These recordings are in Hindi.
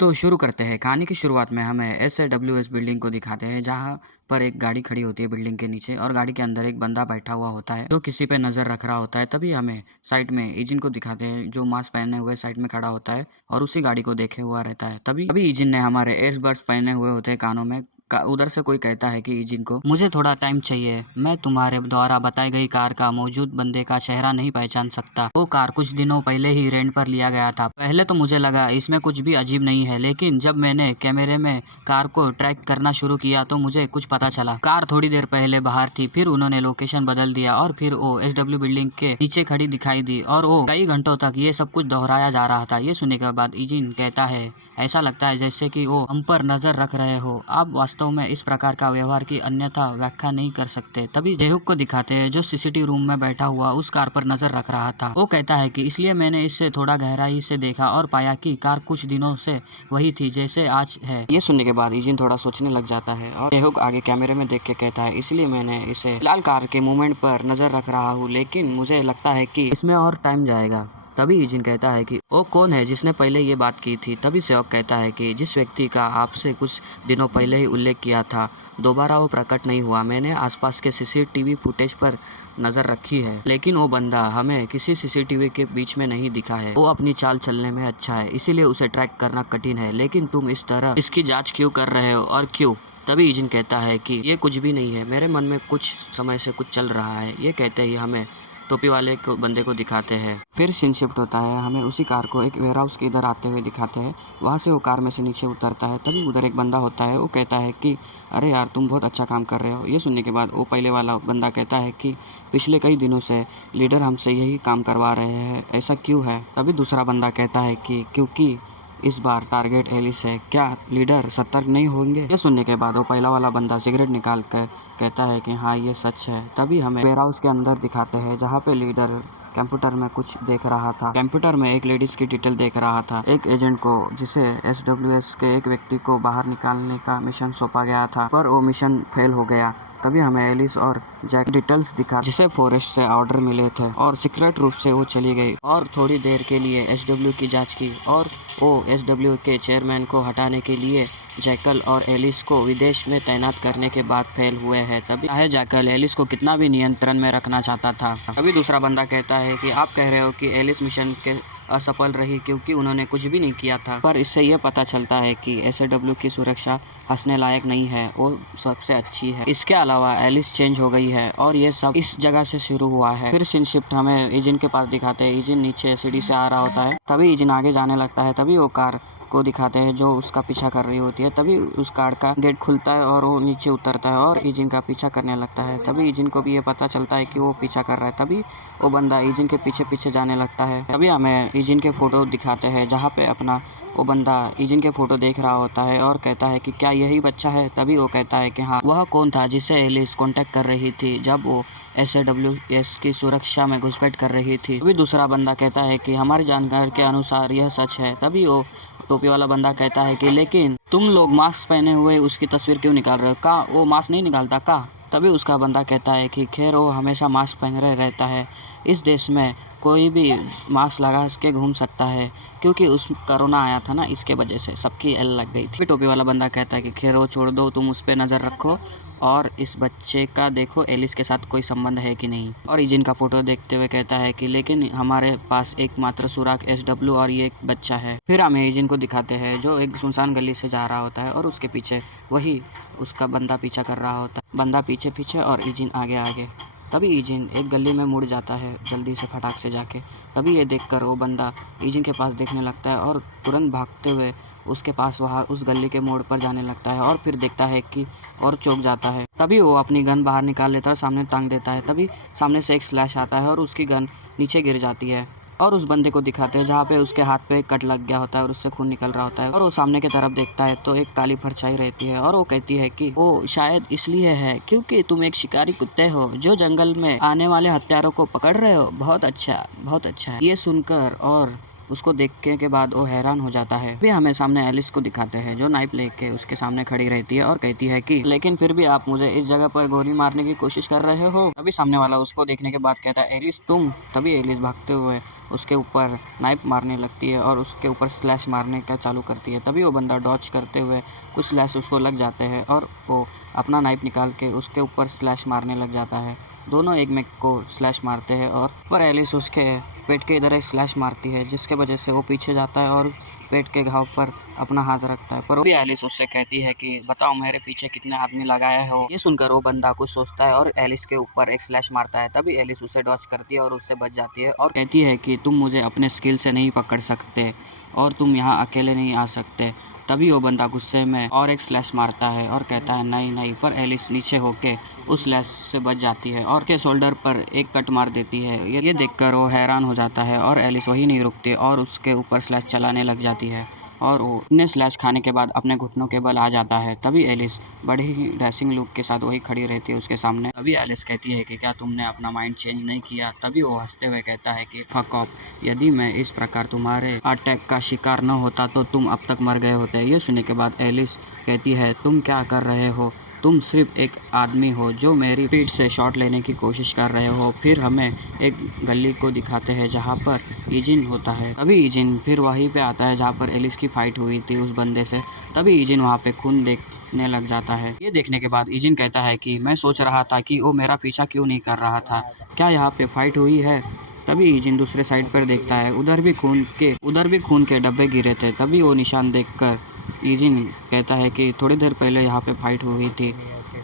तो शुरू करते हैं। कहानी की शुरुआत में हमें एसएडब्ल्यूएस बिल्डिंग को दिखाते हैं, जहाँ पर एक गाड़ी खड़ी होती है बिल्डिंग के नीचे और गाड़ी के अंदर एक बंदा बैठा हुआ होता है जो किसी पे नज़र रख रहा होता है। तभी हमें साइड में इजिन को दिखाते हैं जो मास्क पहने हुए साइड में खड़ा होता है और उसी गाड़ी को देखे हुआ रहता है। तभी तभी इजिन ने हमारे एयरबड्स पहने हुए होते हैं कानों में। उधर से कोई कहता है कि इजिन को, मुझे थोड़ा टाइम चाहिए, मैं तुम्हारे द्वारा बताई गई कार का मौजूद बंदे का चेहरा नहीं पहचान सकता। वो कार कुछ दिनों पहले ही रेंट पर लिया गया था। पहले तो मुझे लगा इसमें कुछ भी अजीब नहीं है, लेकिन जब मैंने कैमरे में कार को ट्रैक करना शुरू किया तो मुझे कुछ पता चला। कार थोड़ी देर पहले बाहर थी, फिर उन्होंने लोकेशन बदल दिया और फिर वो एसडब्ल्यू बिल्डिंग के नीचे खड़ी दिखाई दी और वो कई घंटों तक ये सब कुछ दोहराया जा रहा था। ये सुनने के बाद इजिन कहता है, ऐसा लगता है जैसे कि वो हम पर नजर रख रहे हो। आप वास्तव में इस प्रकार का व्यवहार की अन्यथा व्याख्या नहीं कर सकते। तभी जेहुक को दिखाते हैं जो सीसीटीवी रूम में बैठा हुआ उस कार पर नजर रख रहा था। वो कहता है कि इसलिए मैंने इससे थोड़ा गहराई से देखा और पाया कि कार कुछ दिनों से वही थी जैसे आज है। ये सुनने के बाद इजिन थोड़ा सोचने लग जाता है और जेहुक आगे कैमरे में देख के कहता है, इसलिए मैंने इसे फिलहाल कार के मूवमेंट पर नजर रख रहा हूँ, लेकिन मुझे लगता है कि इसमें और टाइम जाएगा। तभी इजिन कहता है कि वो कौन है जिसने पहले ये बात की थी। तभी सेवक कहता है कि जिस व्यक्ति का आपसे कुछ दिनों पहले ही उल्लेख किया था, दोबारा वो प्रकट नहीं हुआ। मैंने आसपास के सीसीटीवी फुटेज पर नज़र रखी है, लेकिन वो बंदा हमें किसी सीसीटीवी के बीच में नहीं दिखा है। वो अपनी चाल चलने में अच्छा है, इसीलिए उसे ट्रैक करना कठिन है, लेकिन तुम इस तरह इसकी जाँच क्यों कर रहे हो और क्यों? तभी इजिन कहता है कि ये कुछ भी नहीं है, मेरे मन में कुछ समय से कुछ चल रहा है। ये कहते ही हमें टोपी वाले को बंदे को दिखाते हैं। फिर सीन शिफ्ट होता है, हमें उसी कार को एक वेयरहाउस के इधर आते हुए दिखाते हैं। वहाँ से वो कार में से नीचे उतरता है। तभी उधर एक बंदा होता है, वो कहता है कि अरे यार, तुम बहुत अच्छा काम कर रहे हो। ये सुनने के बाद वो पहले वाला बंदा कहता है कि पिछले कई दिनों से लीडर हमसे यही काम करवा रहे हैं, ऐसा क्यों है? तभी दूसरा बंदा कहता है कि क्योंकि इस बार टारगेट एलिस है। क्या लीडर सतर्क नहीं होंगे? ये सुनने के बाद वो पहला वाला बंदा सिगरेट निकाल कर कहता है कि हाँ, ये सच है। तभी हमें वेयरहाउस के अंदर दिखाते हैं, जहाँ पे लीडर कंप्यूटर में कुछ देख रहा था। कंप्यूटर में एक लेडीज की डिटेल देख रहा था, एक एजेंट को जिसे एसडब्ल्यूएस के एक व्यक्ति को बाहर निकालने का मिशन सौंपा गया था, पर वो मिशन फेल हो गया। तभी हमें एलिस और जैक डिटेल्स दिखा, जिसे फॉरेस्ट से ऑर्डर मिले थे और सीक्रेट रूप से वो चली गई और थोड़ी देर के लिए एसडब्ल्यू की जांच की और वो एसडब्ल्यू के चेयरमैन को हटाने के लिए जैकल और एलिस को विदेश में तैनात करने के बाद फेल हुए हैं। तभी चाहे जैकल एलिस को कितना भी नियंत्रण में रखना चाहता था। तभी दूसरा बंदा कहता है कि आप कह रहे हो कि एलिस मिशन के असफल रही क्योंकि उन्होंने कुछ भी नहीं किया था, पर इससे यह पता चलता है कि एसडब्ल्यू की सुरक्षा हंसने लायक नहीं है, वो सबसे अच्छी है। इसके अलावा एलिस चेंज हो गई है और ये सब इस जगह से शुरू हुआ है। फिर सीन शिफ्ट हमें इजिन के पास दिखाते हैं। इजिन नीचे सीढ़ी से आ रहा होता है। तभी इजिन आगे जाने लगता है। तभी वो कार को दिखाते हैं जो उसका पीछा कर रही होती है। तभी उस कार का गेट खुलता है और वो नीचे उतरता है और इजिन का पीछा करने लगता है। तभी इजिन को भी ये पता चलता है कि वो पीछा कर रहा है। तभी वो बंदा इजिन के पीछे पीछे जाने लगता है। तभी हमें इजिन के फोटो दिखाते हैं, जहाँ पे अपना वो बंदा इजिन के फोटो देख रहा होता है और कहता है कि क्या यही बच्चा है? तभी वो कहता है कि हाँ, वह कौन था जिसे एलिस कांटेक्ट कर रही थी जब वो एसडब्ल्यूएस की सुरक्षा में घुसपैठ कर रही थी। तभी दूसरा बंदा कहता है कि हमारी जानकारी के अनुसार यह सच है। तभी वो टोपी वाला बंदा कहता है कि लेकिन तुम लोग मास्क पहने हुए उसकी तस्वीर क्यों निकाल रहे हो? का वो मास्क नहीं निकालता का? तभी उसका बंदा कहता है कि खैर, वो हमेशा मास्क पहने रहता है। इस देश में कोई भी मास्क लगा के घूम सकता है, क्योंकि उस कोरोना आया था ना, इसके वजह से सबकी एल लग गई थी। टोपी वाला बंदा कहता है कि खैर वो छोड़ दो, तुम उस पर नज़र रखो और इस बच्चे का देखो एलिस के साथ कोई संबंध है कि नहीं। और इजिन का फोटो देखते हुए कहता है कि लेकिन हमारे पास एकमात्र सुराग एसडब्ल्यू और ये एक बच्चा है। फिर हमें इजिन को दिखाते हैं जो एक सुनसान गली से जा रहा होता है और उसके पीछे वही उसका बंदा पीछा कर रहा होता है। बंदा पीछे पीछे और इजिन आगे आगे। तभी इजिन एक गली में मुड़ जाता है जल्दी से फटाक से जाके। तभी ये देखकर वो बंदा इजिन के पास देखने लगता है और तुरंत भागते हुए उसके पास वहाँ उस गली के मोड़ पर जाने लगता है और फिर देखता है कि और चौंक जाता है। तभी वो अपनी गन बाहर निकाल लेता है, सामने टांग देता है। तभी सामने से एक स्लैश आता है और उसकी गन नीचे गिर जाती है और उस बंदे को दिखाते हैं जहाँ पे उसके हाथ पे कट लग गया होता है और उससे खून निकल रहा होता है। और वो सामने की तरफ देखता है तो एक काली परछाई रहती है और वो कहती है कि वो शायद इसलिए है क्योंकि तुम एक शिकारी कुत्ते हो जो जंगल में आने वाले हत्यारों को पकड़ रहे हो। बहुत अच्छा, बहुत अच्छा है। ये सुनकर और उसको देखने के बाद वो हैरान हो जाता है। फिर हमें सामने एलिस को दिखाते हैं जो नाइफ लेके उसके सामने खड़ी रहती है और कहती है कि लेकिन फिर भी आप मुझे इस जगह पर गोली मारने की कोशिश कर रहे हो। तभी सामने वाला उसको देखने के बाद कहता है एलिस तुम। तभी एलिस भागते हुए उसके ऊपर नाइफ मारने लगती है और उसके ऊपर स्लैश मारने का चालू करती है। तभी वो बंदा डॉज करते हुए कुछ स्लैश उसको लग जाते हैं और वो अपना नाइफ निकाल के उसके ऊपर स्लैश मारने लग जाता है। दोनों एक मेक को स्लैश मारते हैं और पर एलिस उसके पेट के इधर एक स्लैश मारती है, जिसके वजह से वो पीछे जाता है और पेट के घाव पर अपना हाथ रखता है। पर भी एलिस उससे कहती है कि बताओ मेरे पीछे कितने आदमी लगाए हो। ये सुनकर वो बंदा कुछ सोचता है और एलिस के ऊपर एक स्लैश मारता है। तभी एलिस उसे डॉज करती है और उससे बच जाती है और कहती है कि तुम मुझे अपने स्किल से नहीं पकड़ सकते और तुम यहाँ अकेले नहीं आ सकते। तभी वो बंदा गुस्से में और एक स्लैश मारता है और कहता है नहीं नहीं, पर एलिस नीचे होके उस स्लैश से बच जाती है और के शोल्डर पर एक कट मार देती है। ये देखकर वो हैरान हो जाता है और एलिस वही नहीं रुकती और उसके ऊपर स्लैश चलाने लग जाती है और वो इतने स्लैश खाने के बाद अपने घुटनों के बल आ जाता है। तभी एलिस बड़े ही डैशिंग लुक के साथ वही खड़ी रहती है उसके सामने। तभी एलिस कहती है कि क्या तुमने अपना माइंड चेंज नहीं किया। तभी वो हंसते हुए कहता है कि फक ऑफ, यदि मैं इस प्रकार तुम्हारे अटैक का शिकार न होता तो तुम अब तक मर गए होते। ये सुनने के बाद एलिस कहती है तुम क्या कर रहे हो, तुम सिर्फ एक आदमी हो जो मेरी पीठ से शॉट लेने की कोशिश कर रहे हो। फिर हमें एक गली को दिखाते हैं जहाँ पर ईजिन होता है। तभी ईजिन फिर वहीं पे आता है जहाँ पर एलिस की फाइट हुई थी उस बंदे से। तभी ईजिन वहाँ पे खून देखने लग जाता है। ये देखने के बाद ईजिन कहता है कि मैं सोच रहा था कि वो मेरा पीछा क्यों नहीं कर रहा था, क्या यहाँ पे फाइट हुई है। तभी ईजिन दूसरे साइड पर देखता है, उधर भी खून के डब्बे गिरे थे। तभी वो निशान देखकर ईजिन कहता है कि थोड़ी देर पहले यहाँ पे फाइट हुई थी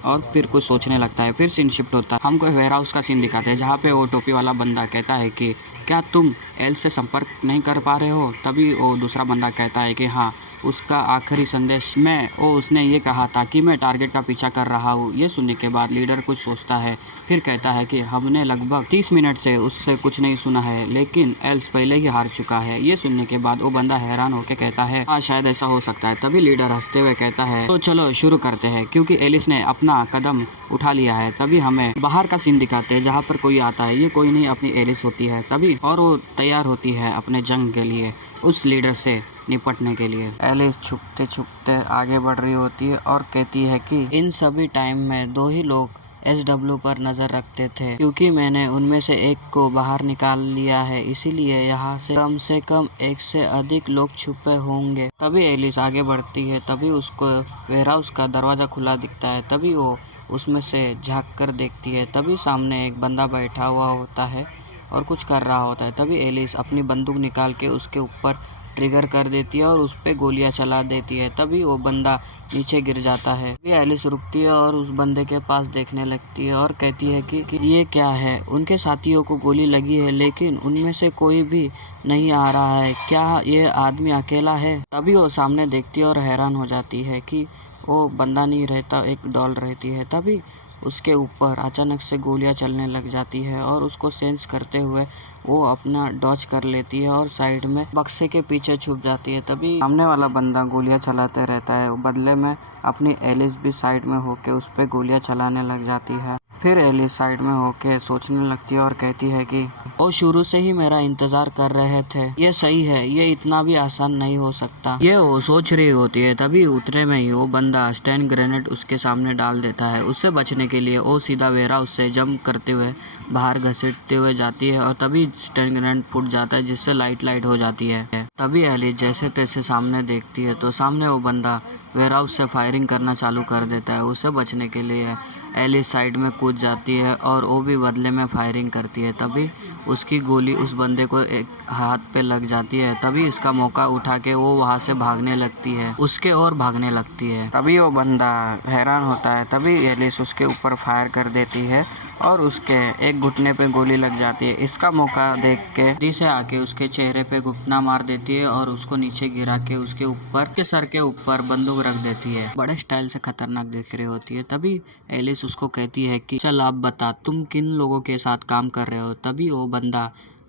और फिर कुछ सोचने लगता है। फिर सीन शिफ्ट होता है, हमको वेयर हाउस का सीन दिखाते हैं जहाँ पे वो टोपी वाला बंदा कहता है कि क्या तुम एल से संपर्क नहीं कर पा रहे हो। तभी वो दूसरा बंदा कहता है कि हाँ, उसका आखिरी संदेश में उसने ये कहा था कि मैं टारगेट का पीछा कर रहा हूँ। ये सुनने के बाद लीडर कुछ सोचता है, फिर कहता है कि हमने लगभग 30 मिनट से उससे कुछ नहीं सुना है, लेकिन एल्स पहले ही हार चुका है। ये सुनने के बाद वो बंदा हैरान होकर कहता है हाँ, शायद ऐसा हो सकता है। तभी लीडर हंसते हुए कहता है तो चलो शुरू करते हैं, क्योंकि एलिस ने अपना कदम उठा लिया है। तभी हमें बाहर का सीन दिखाते हैं जहाँ पर कोई आता है। ये कोई नहीं, अपनी एलिस होती है। तभी और वो तैयार होती है अपने जंग के लिए, उस लीडर से निपटने के लिए। एलिस छुपते छुपते आगे बढ़ रही होती है और कहती है कि इन सभी टाइम में दो ही लोग SW पर नजर रखते थे, क्योंकि मैंने उनमें से एक को बाहर निकाल लिया है, इसीलिए यहाँ से कम एक से अधिक लोग छुपे होंगे। तभी एलिस आगे बढ़ती है। तभी उसको वेयरहाउस का दरवाजा खुला दिखता है। तभी वो उसमें से झाँक कर देखती है। तभी सामने एक बंदा बैठा हुआ होता है और कुछ कर रहा होता है। तभी एलिस अपनी बंदूक निकाल के उसके ऊपर ट्रिगर कर देती है और उस पर गोलियां चला देती है। तभी वो बंदा नीचे गिर जाता है। तभी एलिस रुकती है और उस बंदे के पास देखने लगती है और कहती है कि ये क्या है। उनके साथियों को गोली लगी है लेकिन उनमें से कोई भी नहीं आ रहा है, क्या ये आदमी अकेला है। तभी वो सामने देखती है और हैरान हो जाती है कि वो बंदा नहीं रहता, एक डॉल रहती है। तभी उसके ऊपर अचानक से गोलियां चलने लग जाती है और उसको सेंस करते हुए वो अपना डॉज कर लेती है और साइड में बक्से के पीछे छुप जाती है। तभी सामने वाला बंदा गोलियां चलाते रहता है, बदले में अपनी एलिस भी साइड में होके उस पर गोलियां चलाने लग जाती है। फिर एलिस साइड में होके सोचने लगती है और कहती है कि वो शुरू से ही मेरा इंतजार कर रहे थे, ये सही है, ये इतना भी आसान नहीं हो सकता। ये वो सोच रही होती है। तभी उतरे में ही वो बंदा स्टैंड ग्रेनेड उसके सामने डाल देता है। उससे बचने के लिए वो सीधा वेयरहाउस से जंप करते हुए बाहर घसीटते हुए जाती है और तभी स्टैंड ग्रेनेड फूट जाता है, जिससे लाइट हो जाती है। तभी एलिस जैसे तैसे सामने देखती है तो सामने वो बंदा वेयरहाउस से फायरिंग करना चालू कर देता है। उससे बचने के लिए एलिस साइड में कूद जाती है और वो भी बदले में फायरिंग करती है। तभी उसकी गोली उस बंदे को एक हाथ पे लग जाती है। तभी इसका मौका उठा के वो वहाँ से भागने लगती है, उसके और भागने लगती है। तभी वो बंदा हैरान होता है। तभी एलिस उसके ऊपर फायर कर देती है और उसके एक घुटने पे गोली लग जाती है। इसका मौका देख के जल्दी से आके उसके चेहरे पे घुटना मार देती है और उसको नीचे गिरा के उसके ऊपर के सर के ऊपर बंदूक रख देती है। बड़े स्टाइल से खतरनाक दिख रही होती है। तभी एलिस उसको कहती है कि चल आप बता, तुम किन लोगों के साथ काम कर रहे हो। तभी वो बंदा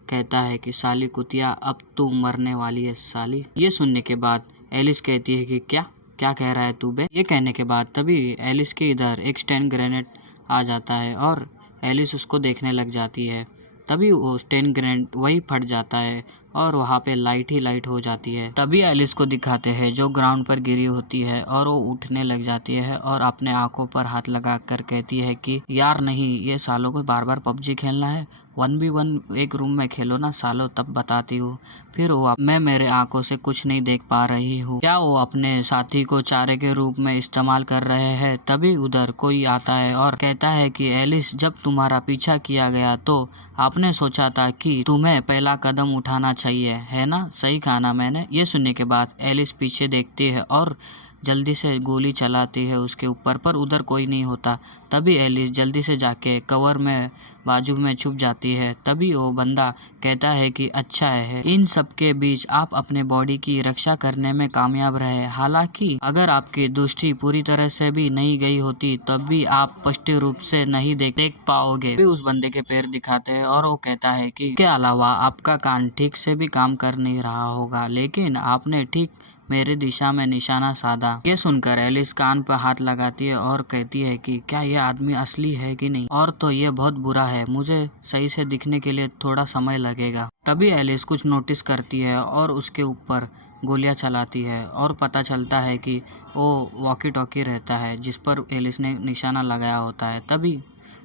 कहता है कि साली कुतिया, अब तू मरने वाली है साली। ये सुनने के बाद एलिस कहती है कि क्या क्या कह रहा है तू बे। ये कहने के बाद तभी एलिस के इधर एक स्टैंड ग्रेनेड आ जाता है और एलिस उसको देखने लग जाती है। तभी वो स्टैंड ग्रेनेड वही फट जाता है और वहाँ पे लाइट ही लाइट हो जाती है। तभी एलिस को दिखाते हैं जो ग्राउंड पर गिरी होती है और वो उठने लग जाती है और अपने आंखों पर हाथ लगा कर कहती है कि यार नहीं, ये सालों को बार बार PUBG खेलना है, 1v1 एक रूम में खेलो ना सालो, तब बताती हूँ। फिर वो मैं मेरे आंखों से कुछ नहीं देख पा रही हूँ। क्या वो अपने साथी को चारे के रूप में इस्तेमाल कर रहे हैं? तभी उधर कोई आता है और कहता है कि एलिस, जब तुम्हारा पीछा किया गया तो आपने सोचा था कि तुम्हें पहला कदम उठाना चाहिए, है ना? सही कहा ना मैंने? ये सुनने के बाद एलिस पीछे देखती है और जल्दी से गोली चलाती है उसके ऊपर, पर उधर कोई नहीं होता। तभी एलिस जल्दी से जाके कवर में बाजू में छुप जाती है। तभी वो बंदा कहता है कि अच्छा है, इन सब के बीच आप अपने बॉडी की रक्षा करने में कामयाब रहे। हालांकि अगर आपकी दृष्टि पूरी तरह से भी नहीं गई होती तब भी आप स्पष्ट रूप से नहीं देख पाओगे। भी उस बंदे के पैर दिखाते हैं और वो कहता है कि इसके अलावा आपका कान ठीक से भी काम कर नहीं रहा होगा, लेकिन आपने ठीक मेरे दिशा में निशाना साधा। ये सुनकर एलिस कान पर हाथ लगाती है और कहती है कि क्या ये आदमी असली है कि नहीं, और तो ये बहुत बुरा है, मुझे सही से दिखने के लिए थोड़ा समय लगेगा। तभी एलिस कुछ नोटिस करती है और उसके ऊपर गोलियां चलाती है और पता चलता है कि वो वॉकी टॉकी रहता है जिस पर एलिस ने निशाना लगाया होता है। तभी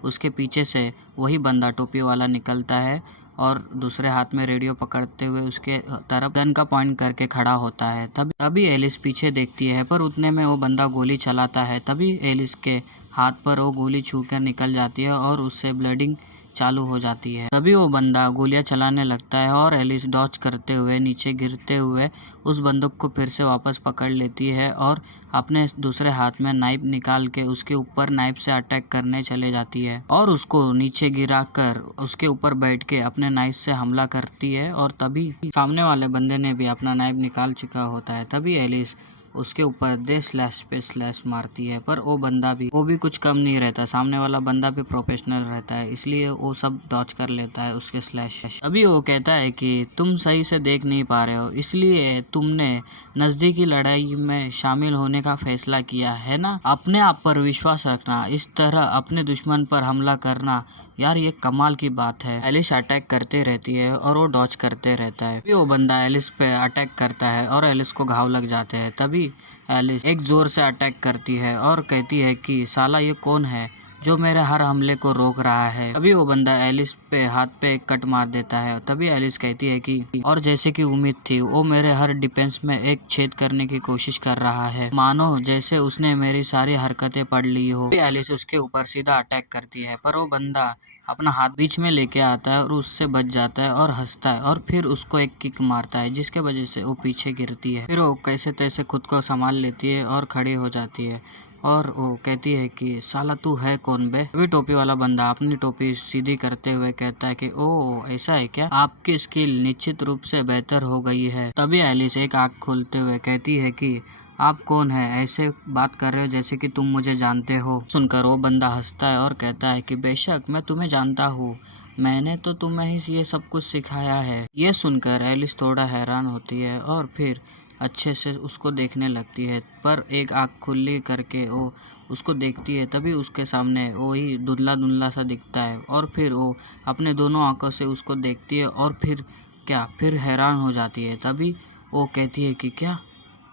उसके पीछे से वही बंदा टोपी वाला निकलता है और दूसरे हाथ में रेडियो पकड़ते हुए उसके तरफ गन का पॉइंट करके खड़ा होता है। तभी एलिस पीछे देखती है, पर उतने में वो बंदा गोली चलाता है। तभी एलिस के हाथ पर वो गोली छूकर निकल जाती है और उससे ब्लीडिंग चालू हो जाती है। तभी वो बंदा गोलियां चलाने लगता है और एलिस डॉज करते हुए नीचे गिरते हुए उस बंदूक को फिर से वापस पकड़ लेती है और अपने दूसरे हाथ में नाइफ निकाल के उसके ऊपर नाइफ से अटैक करने चले जाती है और उसको नीचे गिराकर उसके ऊपर बैठ के अपने नाइफ से हमला करती है। और तभी सामने वाले बंदे ने भी अपना नाइफ निकाल चुका होता है। तभी एलिस उसके ऊपर दे स्लैश पे स्लैश मारती है, पर वो भी कुछ कम नहीं रहता। सामने वाला बंदा भी प्रोफेशनल रहता है, इसलिए वो सब डॉच कर लेता है उसके स्लैश। अभी वो कहता है कि तुम सही से देख नहीं पा रहे हो, इसलिए तुमने नजदीकी लड़ाई में शामिल होने का फैसला किया है ना? अपने आप पर विश्वास रखना, इस तरह अपने दुश्मन पर हमला करना, यार ये कमाल की बात है। एलिस अटैक करते रहती है और वो डॉच करते रहता है। वो बंदा एलिस पे अटैक करता है और एलिस को घाव लग जाते हैं। तभी एलिस एक जोर से अटैक करती है और कहती है कि साला ये कौन है जो मेरे हर हमले को रोक रहा है। तभी वो बंदा एलिस पे हाथ पे एक कट मार देता है। तभी एलिस कहती है कि और जैसे कि उम्मीद थी, वो मेरे हर डिफेंस में एक छेद करने की कोशिश कर रहा है, मानो जैसे उसने मेरी सारी हरकतें पढ़ ली हो। एलिस उसके ऊपर सीधा अटैक करती है, पर वो बंदा अपना हाथ बीच में लेके आता है और उससे बच जाता है और हंसता है और फिर उसको एक किक मारता है जिसके वजह से वो पीछे गिरती है। फिर वो कैसे तैसे खुद को संभाल लेती है और खड़ी हो जाती है और वो कहती है कि साला तू है कौन बे? अभी टोपी वाला बंदा अपनी टोपी सीधी करते हुए कहता है कि ओ ऐसा है क्या, आपकी स्किल निश्चित रूप से बेहतर हो गई है। तभी एलिस एक आंख खोलते हुए कहती है कि आप कौन है, ऐसे बात कर रहे हो जैसे कि तुम मुझे जानते हो। सुनकर वो बंदा हंसता है और कहता है कि बेशक मैं तुम्हें जानता हूँ, मैंने तो तुम्हें ही ये सब कुछ सिखाया है। ये सुनकर एलिस थोड़ा हैरान होती है और फिर अच्छे से उसको देखने लगती है, पर एक आँख खुली करके वो उसको देखती है। तभी उसके सामने वही धुंधला धुंधला सा दिखता है और फिर वो अपने दोनों आंखों से उसको देखती है और फिर हैरान हो जाती है। तभी वो कहती है कि क्या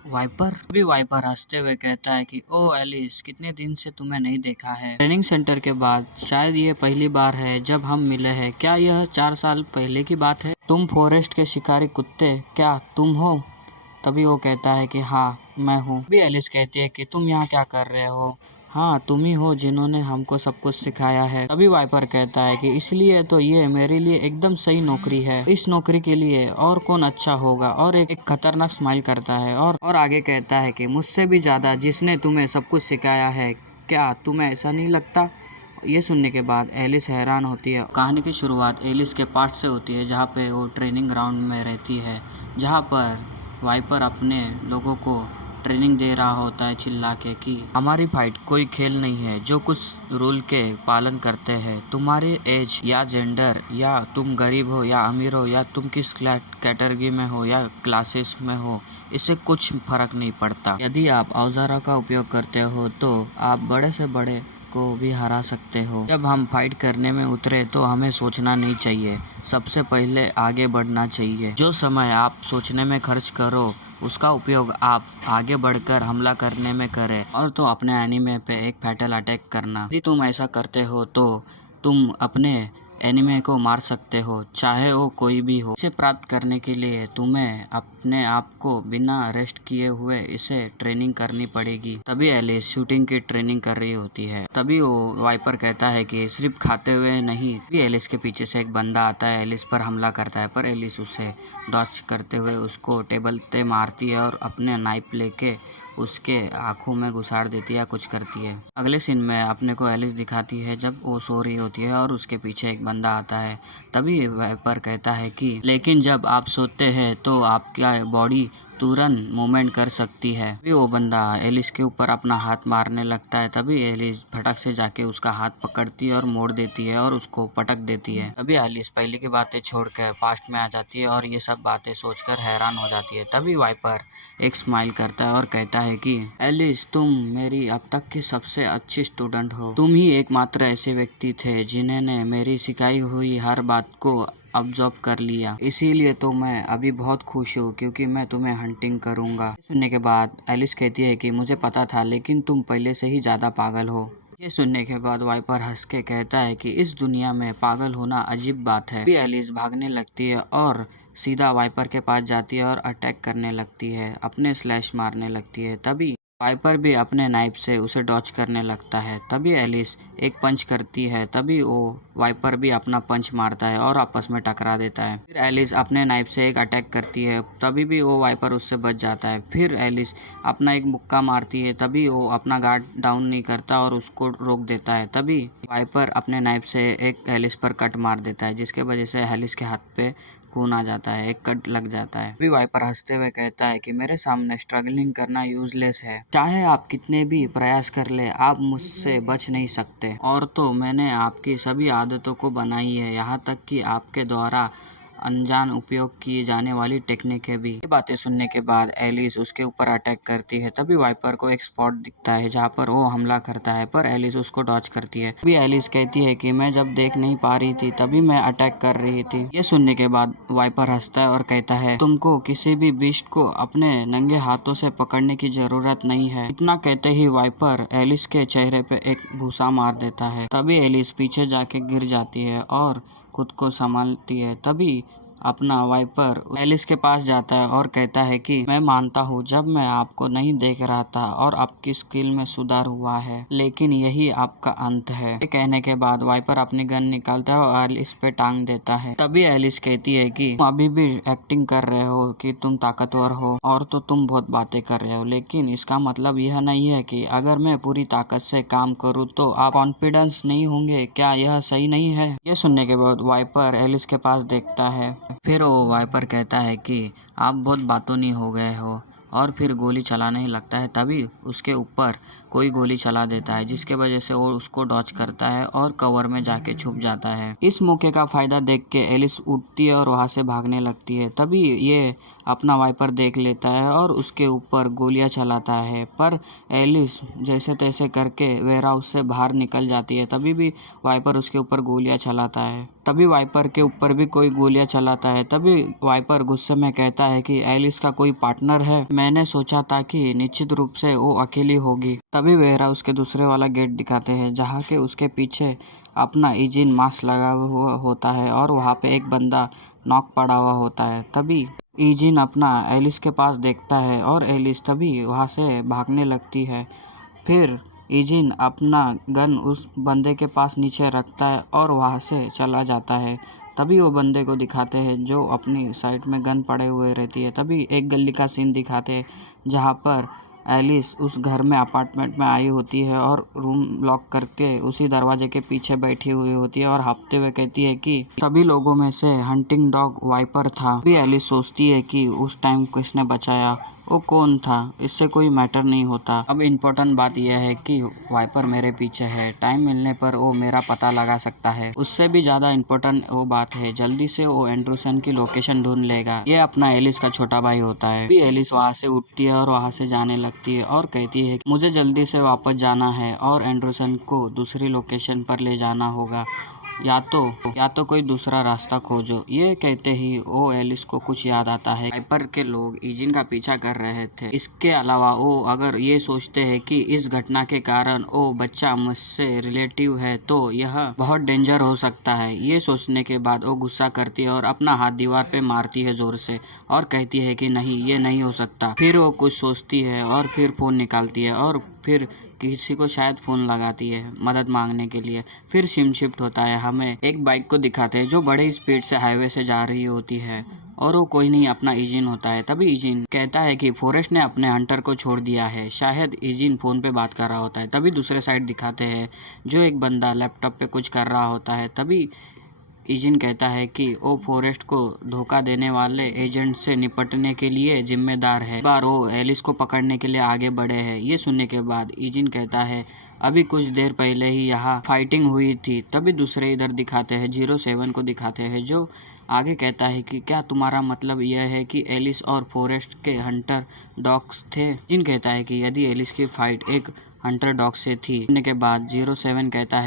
वाइपर? अभी वाइपर हंसते हुए कहता है कि ओ एलिस, कितने दिन से तुम्हें नहीं देखा है। ट्रेनिंग सेंटर के बाद शायद ये पहली बार है जब हम मिले हैं। क्या यह 4 साल पहले की बात है? तुम फॉरेस्ट के शिकारी कुत्ते, क्या तुम हो? तभी वो कहता है कि हाँ मैं हूँ। अभी एलिस कहती है कि तुम यहाँ क्या कर रहे हो? हाँ तुम ही हो जिन्होंने हमको सब कुछ सिखाया है। तभी वाइपर कहता है कि इसलिए तो ये मेरे लिए एकदम सही नौकरी है, इस नौकरी के लिए और कौन अच्छा होगा। और एक खतरनाक स्माइल करता है और आगे कहता है कि मुझसे भी ज्यादा जिसने तुम्हें सब कुछ सिखाया है, क्या तुम्हें ऐसा नहीं लगता? ये सुनने के बाद एलिस हैरान होती है। कहानी की शुरुआत एलिस के पार्ट से होती है जहाँ पे वो ट्रेनिंग ग्राउंड में रहती है, जहाँ पर वाइपर अपने लोगों को ट्रेनिंग दे रहा होता है चिल्ला के कि हमारी फाइट कोई खेल नहीं है, जो कुछ रूल के पालन करते हैं। तुम्हारे एज या जेंडर, या तुम गरीब हो या अमीर हो, या तुम किस कैटेगरी में हो या क्लासेस में हो, इससे कुछ फर्क नहीं पड़ता। यदि आप औजारों का उपयोग करते हो तो आप बड़े से बड़े को भी हरा सकते हो। जब हम फाइट करने में उतरे तो हमें सोचना नहीं चाहिए, सबसे पहले आगे बढ़ना चाहिए। जो समय आप सोचने में खर्च करो उसका उपयोग आप आगे बढ़कर हमला करने में करें, और तो अपने एनिमे पे एक फैटल अटैक करना। यदि तुम ऐसा करते हो तो तुम अपने एनिमे को मार सकते हो, चाहे वो कोई भी हो। इसे प्राप्त करने के लिए तुम्हें अपने आप को बिना रेस्ट किए हुए इसे ट्रेनिंग करनी पड़ेगी। तभी एलिस शूटिंग की ट्रेनिंग कर रही होती है। तभी वो वाइपर कहता है कि सिर्फ खाते हुए नहीं। तभी एलिस के पीछे से एक बंदा आता है, एलिस पर हमला करता है, पर एलिस उसे डॉच करते हुए उसको टेबल पे मारती है और अपने नाइफ लेके उसके आँखों में घुसाड़ देती है या कुछ करती है। अगले सीन में अपने को एलिस दिखाती है जब वो सो रही होती है और उसके पीछे एक बंदा आता है। तभी वाइपर कहता है कि लेकिन जब आप सोते हैं तो आपका बॉडी तुरंत मूवमेंट कर सकती है। तभी वो बंदा एलिस के ऊपर अपना हाथ मारने लगता है। तभी एलिस फटक से जाके उसका हाथ पकड़ती है और मोड़ देती है और उसको पटक देती है। तभी एलिस पहले की बातें छोड़कर पास्ट में आ जाती है और ये सब बातें सोचकर हैरान हो जाती है। तभी वाइपर एक स्माइल करता है और कहता है कि एलिस, तुम मेरी अब तक की सबसे अच्छी स्टूडेंट हो। तुम ही एकमात्र ऐसे व्यक्ति थे जिन्होंने मेरी सिखाई हुई हर बात को ऑब्जर्व कर लिया। इसीलिए तो मैं अभी बहुत खुश हूँ क्योंकि मैं तुम्हें हंटिंग करूँगा। सुनने के बाद एलिस कहती है कि मुझे पता था, लेकिन तुम पहले से ही ज़्यादा पागल हो। ये सुनने के बाद वाइपर हंस के कहता है कि इस दुनिया में पागल होना अजीब बात है। फिर एलिस भागने लगती है और सीधा वाइपर के पास जाती है और अटैक करने लगती है, अपने स्लैश मारने लगती है। तभी वाइपर भी अपने नाइफ से उसे डॉच करने लगता है। तभी एलिस एक पंच करती है। तभी वो वाइपर भी अपना पंच मारता है और आपस में टकरा देता है। फिर एलिस अपने नाइफ से एक अटैक करती है। तभी भी वो वाइपर उससे बच जाता है। फिर एलिस अपना एक मुक्का मारती है। तभी वो अपना गार्ड डाउन नहीं करता और उसको रोक देता है। तभी वाइपर अपने नाइफ से एक एलिस पर कट मार देता है, जिसके वजह से एलिस के हाथ पे खून आ जाता है, एक कट लग जाता है। अभी वाइपर हंसते हुए कहता है कि मेरे सामने स्ट्रगलिंग करना यूजलेस है। चाहे आप कितने भी प्रयास कर ले, आप मुझसे बच नहीं सकते। और तो मैंने आपकी सभी आदतों को बनाई है, यहाँ तक कि आपके द्वारा अनजान उपयोग किए जाने वाली टेक्निकें भी। ये बातें सुनने के बाद एलिस उसके ऊपर अटैक करती है। तभी वाइपर को एक स्पॉट दिखता है जहाँ पर वो हमला करता है, पर एलिस उसको डॉच करती है। तभी एलिस कहती है कि मैं जब देख नहीं पा रही थी तभी मैं अटैक कर रही थी। ये सुनने के बाद वाइपर हंसता है और कहता है तुमको किसी भी बीस्ट को अपने नंगे हाथों से पकड़ने की जरूरत नहीं है। इतना कहते ही वाइपर एलिस के चेहरे पे एक भूसा मार देता है। तभी एलिस पीछे जाके गिर जाती है और खुद को संभालती है। तभी अपना वाइपर एलिस के पास जाता है और कहता है कि मैं मानता हूँ जब मैं आपको नहीं देख रहा था और आपकी स्किल में सुधार हुआ है, लेकिन यही आपका अंत है। ये कहने के बाद वाइपर अपनी गन निकालता है और एलिस पे टांग देता है। तभी एलिस कहती है कि तुम अभी भी एक्टिंग कर रहे हो कि तुम ताकतवर हो और तो तुम बहुत बातें कर रहे हो, लेकिन इसका मतलब यह नहीं है कि अगर मैं पूरी ताकत से काम करूँ तो आप कॉन्फिडेंस नहीं होंगे। क्या यह सही नहीं है? ये सुनने के बाद वाइपर एलिस के पास देखता है। फिर वो वाइपर कहता है कि आप बहुत बातूनी हो गए हो और फिर गोली चलाने ही लगता है। तभी उसके ऊपर कोई गोली चला देता है, जिसके वजह से वो उसको डॉच करता है और कवर में जाके छुप जाता है। इस मौके का फायदा देख के एलिस उठती है और वहाँ से भागने लगती है। तभी ये अपना वाइपर देख लेता है और उसके ऊपर गोलियां चलाता है, पर एलिस जैसे तैसे करके वेयर हाउस से बाहर निकल जाती है। तभी भी वाइपर उसके ऊपर गोलियां चलाता है। तभी वाइपर के ऊपर भी कोई गोलियां चलाता है। तभी वाइपर गुस्से में कहता है कि एलिस का कोई पार्टनर है? मैंने सोचा था कि निश्चित रूप से वो अकेली होगी। तभी वेयर हाउस के दूसरे वाला गेट दिखाते हैं जहाँ के उसके पीछे अपना इजिन मास्क लगा हुआ होता है और वहाँ पे एक बंदा नॉक पड़ा हुआ होता है। तभी इजिन अपना एलिस के पास देखता है और एलिस तभी वहाँ से भागने लगती है। फिर इजिन अपना गन उस बंदे के पास नीचे रखता है और वहाँ से चला जाता है। तभी वो बंदे को दिखाते हैं जो अपनी साइड में गन पड़े हुए रहती है। तभी एक गली का सीन दिखाते हैं जहाँ पर एलिस उस घर में अपार्टमेंट में आई होती है और रूम लॉक करके उसी दरवाजे के पीछे बैठी हुई होती है और हाँफते हुए कहती है कि सभी लोगों में से हंटिंग डॉग वाइपर था। अभी एलिस सोचती है कि उस टाइम किसने बचाया, वो कौन था, इससे कोई मैटर नहीं होता। अब इम्पोर्टेंट बात यह है कि वाइपर मेरे पीछे है, टाइम मिलने पर वो मेरा पता लगा सकता है। उससे भी ज़्यादा इम्पोर्टेंट वो बात है, जल्दी से वो एंडरसन की लोकेशन ढूंढ लेगा। ये अपना एलिस का छोटा भाई होता है। भी एलिस वहाँ से उठती है और वहाँ से जाने लगती है और कहती है मुझे जल्दी से वापस जाना है और एंडरसन को दूसरी लोकेशन पर ले जाना होगा, या तो कोई दूसरा रास्ता खोजो। ये कहते ही वो एलिस को कुछ याद आता है। वाइपर के लोग इजिन का पीछा कर कर रहे थे। इसके अलावा वो अगर ये सोचते हैं कि इस घटना के कारण वो बच्चा मुझसे रिलेटिव है तो यह बहुत डेंजर हो सकता है। ये सोचने के बाद वो गुस्सा करती है और अपना हाथ दीवार पे मारती है जोर से और कहती है कि नहीं, ये नहीं हो सकता। फिर वो कुछ सोचती है और फिर फ़ोन निकालती है और फिर किसी को शायद फ़ोन लगाती है मदद मांगने के लिए। फिर सिम शिफ्ट होता है, हमें एक बाइक को दिखाते हैं जो बड़े स्पीड से हाईवे से जा रही होती है और वो कोई नहीं, अपना ईजिन होता है। तभी ईजिन कहता है कि फॉरेस्ट ने अपने हंटर को छोड़ दिया है। शायद ईजिन फ़ोन पे बात कर रहा होता है। तभी दूसरे साइड दिखाते हैं जो एक बंदा लैपटॉप पे कुछ कर रहा होता है। तभी ईजिन कहता है कि वो फॉरेस्ट को धोखा देने वाले एजेंट से निपटने के लिए जिम्मेदार है। इस बार वो एलिस को पकड़ने के लिए आगे बढ़े हैं। ये सुनने के बाद ईजिन कहता है अभी कुछ देर पहले ही यहाँ फाइटिंग हुई थी। तभी दूसरे इधर दिखाते हैं 07 को दिखाते हैं जो आगे कहता है कि क्या तुम्हारा मतलब यह है कि एलिस और फॉरेस्ट के हंटर डॉग्स थे। ईजिन कहता है कि यदि एलिस की फाइट एक हंटर डॉग से थी। सुनने के बाद 07 कहता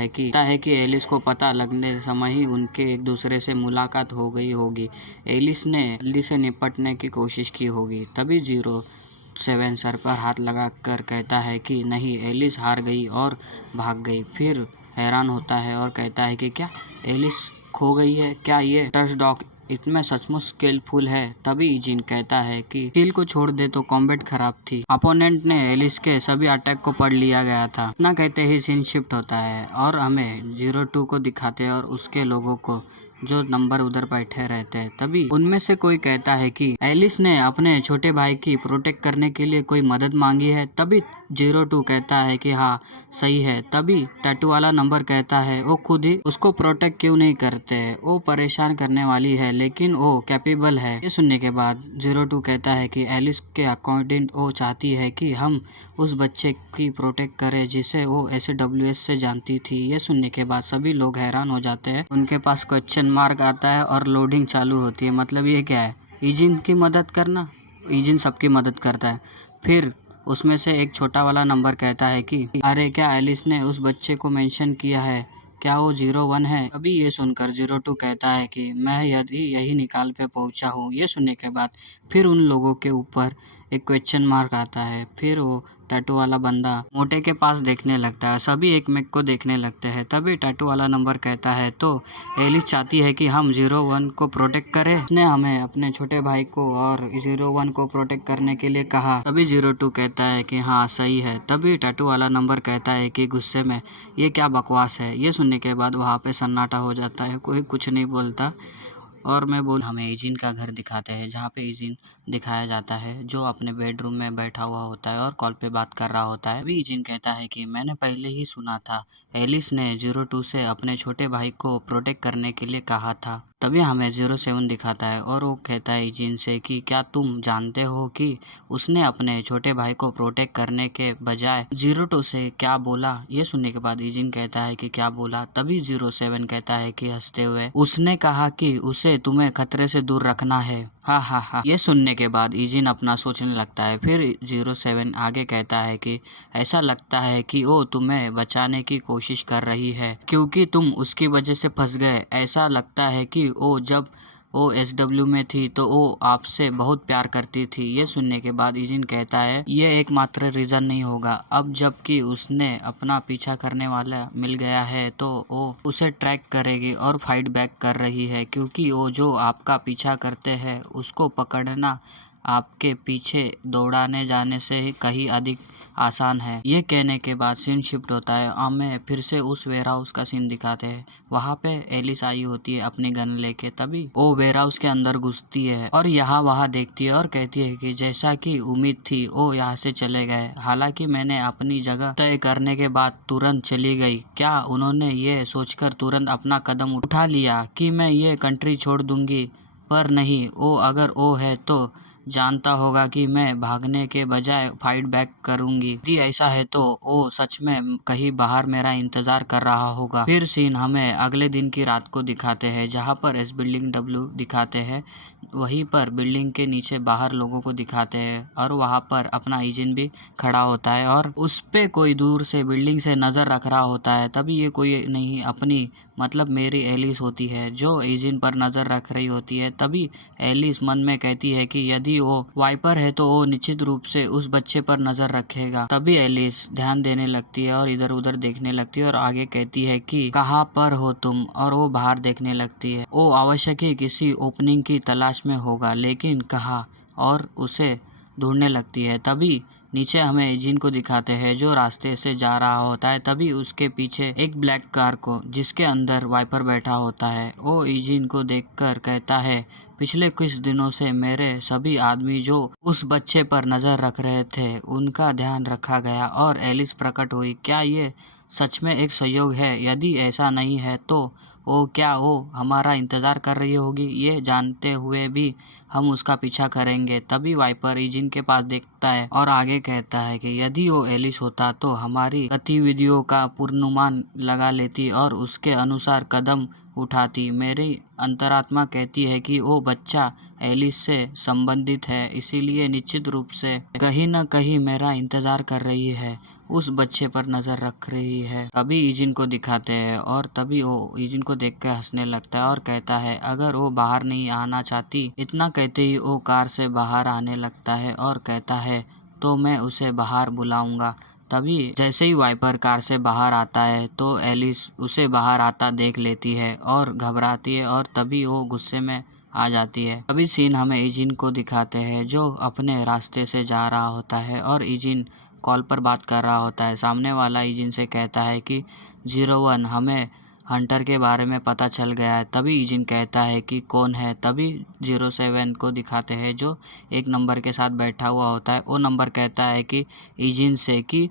है कि एलिस को पता लगने समय ही उनके एक दूसरे से मुलाकात हो गई होगी। एलिस ने जल्दी से निपटने की कोशिश की होगी। तभी 07 सर पर हाथ लगाकर कहता है कि नहीं, एलिस हार गई और भाग गई। फिर हैरान होता है और कहता है कि क्या एलिस खो गई है? क्या ये ट्रस्ट डॉग इसमें सचमुच स्किलफुल है? तभी ईजिन कहता है कि स्किल को छोड़ दे तो कॉम्बैट खराब थी। अपोनेंट ने एलिस के सभी अटैक को पढ़ लिया गया था। इतना कहते ही सीन शिफ्ट होता है और हमें 02 को दिखाते हैं और उसके लोगों को जो नंबर उधर बैठे रहते हैं। तभी उनमें से कोई कहता है कि एलिस ने अपने छोटे भाई की प्रोटेक्ट करने के लिए कोई मदद मांगी है। तभी 02 कहता है कि हाँ सही है। तभी टैटू वाला नंबर कहता है वो खुद ही उसको प्रोटेक्ट क्यों नहीं करते हैं, वो परेशान करने वाली है लेकिन वो कैपेबल है। ये सुनने के बाद 02 कहता है कि एलिस के अकॉर्डिंग वो चाहती है कि हम उस बच्चे की प्रोटेक्ट करें जिसे वो SWS से जानती थी। ये सुनने के बाद सभी लोग हैरान हो जाते हैं। उनके पास क्वेश्चन मार्क आता है और लोडिंग चालू होती है। मतलब ये क्या है? ईजिन की मदद करना। ईजिन सबकी मदद करता है। फिर उसमें से एक छोटा वाला नंबर कहता है कि अरे क्या एलिस ने उस बच्चे को मेंशन किया है? क्या वो 01 है? अभी ये सुनकर 02 कहता है कि मैं यदि यही निकाल पे पहुंचा हूँ। ये सुनने के बाद फिर उन लोगों के ऊपर एक क्वेश्चन मार्क आता है। फिर वो टैटू वाला बंदा मोटे के पास देखने लगता है। सभी एक मेक को देखने लगते हैं। तभी टैटू वाला नंबर कहता है तो एलिस चाहती है कि हम 01 को प्रोटेक्ट करें। उसने हमें अपने छोटे भाई को और 01 को प्रोटेक्ट करने के लिए कहा। तभी 02 कहता है कि हाँ सही है। तभी टैटू वाला नंबर कहता है कि गुस्से में ये क्या बकवास है। ये सुनने के बाद वहाँ पे सन्नाटा हो जाता है, कोई कुछ नहीं बोलता। और हमें ईजिन का घर दिखाते हैं जहाँ पे ईजिन दिखाया जाता है जो अपने बेडरूम में बैठा हुआ होता है और कॉल पे बात कर रहा होता है। अभी ईजिन कहता है कि मैंने पहले ही सुना था एलिस ने 02 से अपने छोटे भाई को प्रोटेक्ट करने के लिए कहा था। तभी हमें 07 दिखाता है और वो कहता है ईजिन से कि क्या तुम जानते हो कि उसने अपने छोटे भाई को प्रोटेक्ट करने के बजाय 02 से क्या बोला। ये सुनने के बाद ईजिन कहता है कि क्या बोला। तभी 07 कहता है कि हंसते हुए उसने कहा कि उसे तुम्हें खतरे से दूर रखना है। हा हा हा। ये सुनने के बाद ईजिन अपना सोचने लगता है। फिर 07 आगे कहता है कि ऐसा लगता है कि वो तुम्हें बचाने की कोशिश कर रही है क्योंकि तुम उसकी वजह से फंस गए। ऐसा लगता है कि वो जब वो SW में थी तो वो आपसे बहुत प्यार करती थी। ये सुनने के बाद ईजिन कहता है ये एकमात्र रीज़न नहीं होगा। अब जबकि उसने अपना पीछा करने वाला मिल गया है तो वो उसे ट्रैक करेगी और फाइट बैक कर रही है क्योंकि वो जो आपका पीछा करते हैं उसको पकड़ना आपके पीछे दौड़ाने जाने से ही कहीं अधिक आसान है। ये कहने के बाद सीन शिफ्ट होता है। हमें फिर से उस वेयर हाउस का सीन दिखाते हैं। वहाँ पे एलिस आई होती है अपनी गन लेके। तभी वो वेयर हाउस के अंदर घुसती है और यहाँ वहाँ देखती है और कहती है कि जैसा कि उम्मीद थी वो यहाँ से चले गए। हालांकि मैंने अपनी जगह तय करने के बाद तुरंत चली गई। क्या उन्होंने ये सोचकर तुरंत अपना कदम उठा लिया कि मैं ये कंट्री छोड़ दूंगी? पर नहीं, वो अगर वो है तो जानता होगा कि मैं भागने के बजाय फाइट बैक करूंगी। यदि ऐसा है तो वो सच में कहीं बाहर मेरा इंतजार कर रहा होगा। फिर सीन हमें अगले दिन की रात को दिखाते हैं जहाँ पर S बिल्डिंग W दिखाते हैं। वहीं पर बिल्डिंग के नीचे बाहर लोगों को दिखाते हैं और वहाँ पर अपना ईजिन भी खड़ा होता है और उस पे कोई दूर से बिल्डिंग से नज़र रख रहा होता है। तभी ये कोई नहीं अपनी मतलब मेरी एलिस होती है जो ईजिन पर नज़र रख रही होती है। तभी एलिस मन में कहती है कि यदि वो वाइपर है तो वो निश्चित रूप से उस बच्चे पर नज़र रखेगा। तभी एलिस ध्यान देने लगती है और इधर उधर देखने लगती है और आगे कहती है कि कहाँ पर हो तुम, और वो बाहर देखने लगती है। वो आवश्यक ही किसी ओपनिंग की तलाश में होगा, लेकिन कहाँ, और उसे ढूंढने लगती है। तभी नीचे हमें ईजिन को दिखाते हैं जो रास्ते से जा रहा होता है। तभी उसके पीछे एक ब्लैक कार को, जिसके अंदर वाइपर बैठा होता है, वो ईजिन को देखकर कहता है पिछले कुछ दिनों से मेरे सभी आदमी जो उस बच्चे पर नजर रख रहे थे उनका ध्यान रखा गया और एलिस प्रकट हुई। क्या ये सच में एक संयोग है? यदि ऐसा नहीं है तो वो हमारा इंतजार कर रही होगी। ये जानते हुए भी हम उसका पीछा करेंगे। तभी वाइपर ईजिन के पास देखता है और आगे कहता है कि यदि वो एलिस होता तो हमारी गतिविधियों का पूर्वानुमान लगा लेती और उसके अनुसार कदम उठाती। मेरी अंतरात्मा कहती है कि वो बच्चा एलिस से संबंधित है, इसीलिए निश्चित रूप से कहीं न कहीं मेरा इंतजार कर रही है, उस बच्चे पर नजर रख रही है। तभी ईजिन को दिखाते हैं और तभी वो ईजिन को देख कर हंसने लगता है और कहता है अगर वो बाहर नहीं आना चाहती। इतना कहते ही वो कार से बाहर आने लगता है और कहता है तो मैं उसे बाहर बुलाऊंगा। तभी जैसे ही वाइपर कार से बाहर आता है तो एलिस उसे बाहर आता देख लेती है और घबराती है और तभी वो गुस्से में आ जाती है। तभी सीन हमें ईजिन को दिखाते हैं जो अपने रास्ते से जा रहा होता है और ईजिन कॉल पर बात कर रहा होता है। सामने वाला ईजिन से कहता है कि 01 हमें हंटर के बारे में पता चल गया है। तभी ईजिन कहता है कि कौन है। तभी 07 को दिखाते हैं जो एक नंबर के साथ बैठा हुआ होता है। वो नंबर कहता है कि ईजिन से कि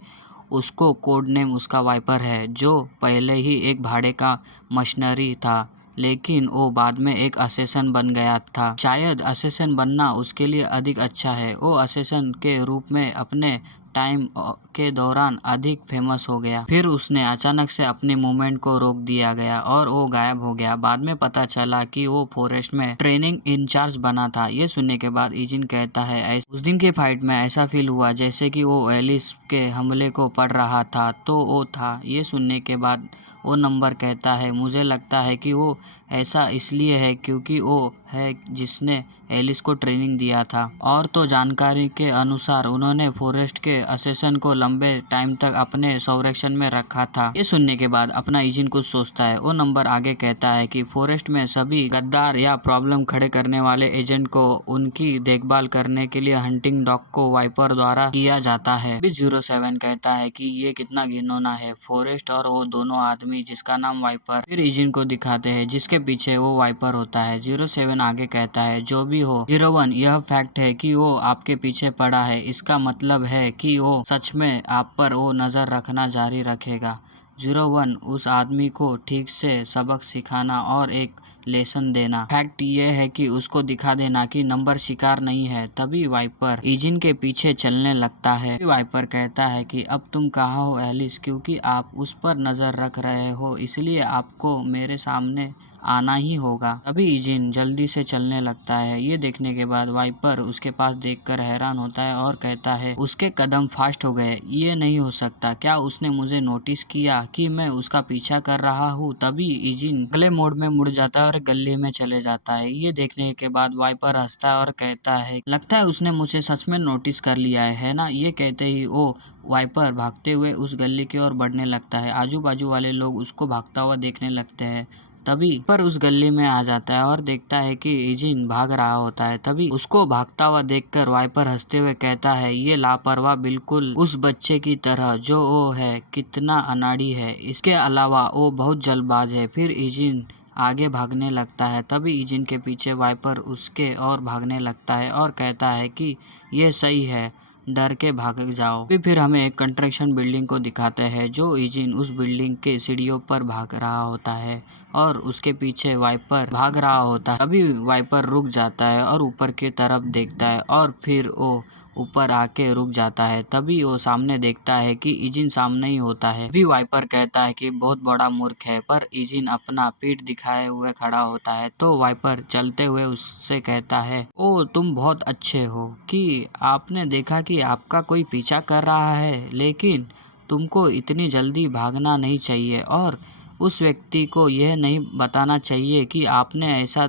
उसको कोड नेम उसका वाइपर है जो पहले ही एक भाड़े का मशीनरी था, लेकिन वो बाद में एक असेसन बन गया था। शायद असेसन बनना उसके लिए अधिक अच्छा है। वो असेसन के रूप में अपने टाइम के दौरान अधिक फेमस हो गया। फिर उसने अचानक से अपने मूवमेंट को रोक दिया गया और वो गायब हो गया। बाद में पता चला कि वो फॉरेस्ट में ट्रेनिंग इंचार्ज बना था। ये सुनने के बाद ईजिन कहता है उस दिन के फाइट में ऐसा फील हुआ जैसे कि वो एलिस के हमले को पढ़ रहा था, तो वो था। ये सुनने के बाद वो नंबर कहता है मुझे लगता है कि वो ऐसा इसलिए है क्योंकि वो है जिसने एलिस को ट्रेनिंग दिया था। और तो जानकारी के अनुसार उन्होंने फॉरेस्ट के असेसन को लंबे टाइम तक अपने संरक्षण में रखा था। ये सुनने के बाद अपना ईजिन कुछ सोचता है। वो नंबर आगे कहता है कि फॉरेस्ट में सभी गद्दार या प्रॉब्लम खड़े करने वाले एजेंट को उनकी देखभाल करने के लिए हंटिंग डॉग को वाइपर द्वारा किया जाता है। 07 कहता है कि ये कितना घिनौना है, फॉरेस्ट और वो दोनों आदमी जिसका नाम वाइपर। फिर ईजिन को दिखाते हैं जिसके पीछे वो वाइपर होता है। 07 आगे कहता है जो भी हो 01 यह फैक्ट है कि वो आपके पीछे पड़ा है, इसका मतलब है कि वो सच में आप पर वो नजर रखना जारी रखेगा। 01 उस आदमी को ठीक से सबक सिखाना और एक लेसन देना। फैक्ट ये है कि उसको दिखा देना कि नंबर शिकार नहीं है। तभी वाइपर ईजिन के पीछे चलने लगता है। वाइपर कहता है कि अब तुम कहाँ हो एलिस, क्योंकि आप उस पर नजर रख रहे हो इसलिए आपको मेरे सामने आना ही होगा। तभी ईजिन जल्दी से चलने लगता है। ये देखने के बाद वाइपर उसके पास देखकर हैरान होता है और कहता है उसके कदम फास्ट हो गए, ये नहीं हो सकता। क्या उसने मुझे नोटिस किया कि मैं उसका पीछा कर रहा हूँ? तभी ईजिन अगले मोड में मुड़ जाता है और गली में चले जाता है। ये देखने के बाद वाइपर हंसता है और कहता है लगता है उसने मुझे सच में नोटिस कर लिया है ना। ये कहते ही वो वाइपर भागते हुए उस गली की ओर बढ़ने लगता है। आजू बाजू वाले लोग उसको भागता हुआ देखने लगते हैं। तभी पर उस गली में आ जाता है और देखता है कि ईजिन भाग रहा होता है। तभी उसको भागता हुआ देखकर वाइपर हंसते हुए कहता है ये लापरवाह, बिल्कुल उस बच्चे की तरह जो वो है, कितना अनाड़ी है। इसके अलावा वो बहुत जल्दबाज है। फिर ईजिन आगे भागने लगता है। तभी ईजिन के पीछे वाइपर उसके और भागने लगता है और कहता है कि ये सही है, डर के भाग जाओ। फिर हमें एक कंस्ट्रक्शन बिल्डिंग को दिखाते हैं जो ईजिन उस बिल्डिंग के सीढ़ियों पर भाग रहा होता है और उसके पीछे वाइपर भाग रहा होता है। तभी वाइपर रुक जाता है और ऊपर की तरफ देखता है और फिर वो ऊपर आके रुक जाता है। तभी वो सामने देखता है कि ईजिन सामने ही होता है। भी वाइपर कहता है कि बहुत बड़ा मूर्ख है, पर ईजिन अपना पीठ दिखाए हुए खड़ा होता है। तो वाइपर चलते हुए उससे कहता है ओ तुम बहुत अच्छे हो कि आपने देखा कि आपका कोई पीछा कर रहा है, लेकिन तुमको इतनी जल्दी भागना नहीं चाहिए और उस व्यक्ति को यह नहीं बताना चाहिए कि आपने ऐसा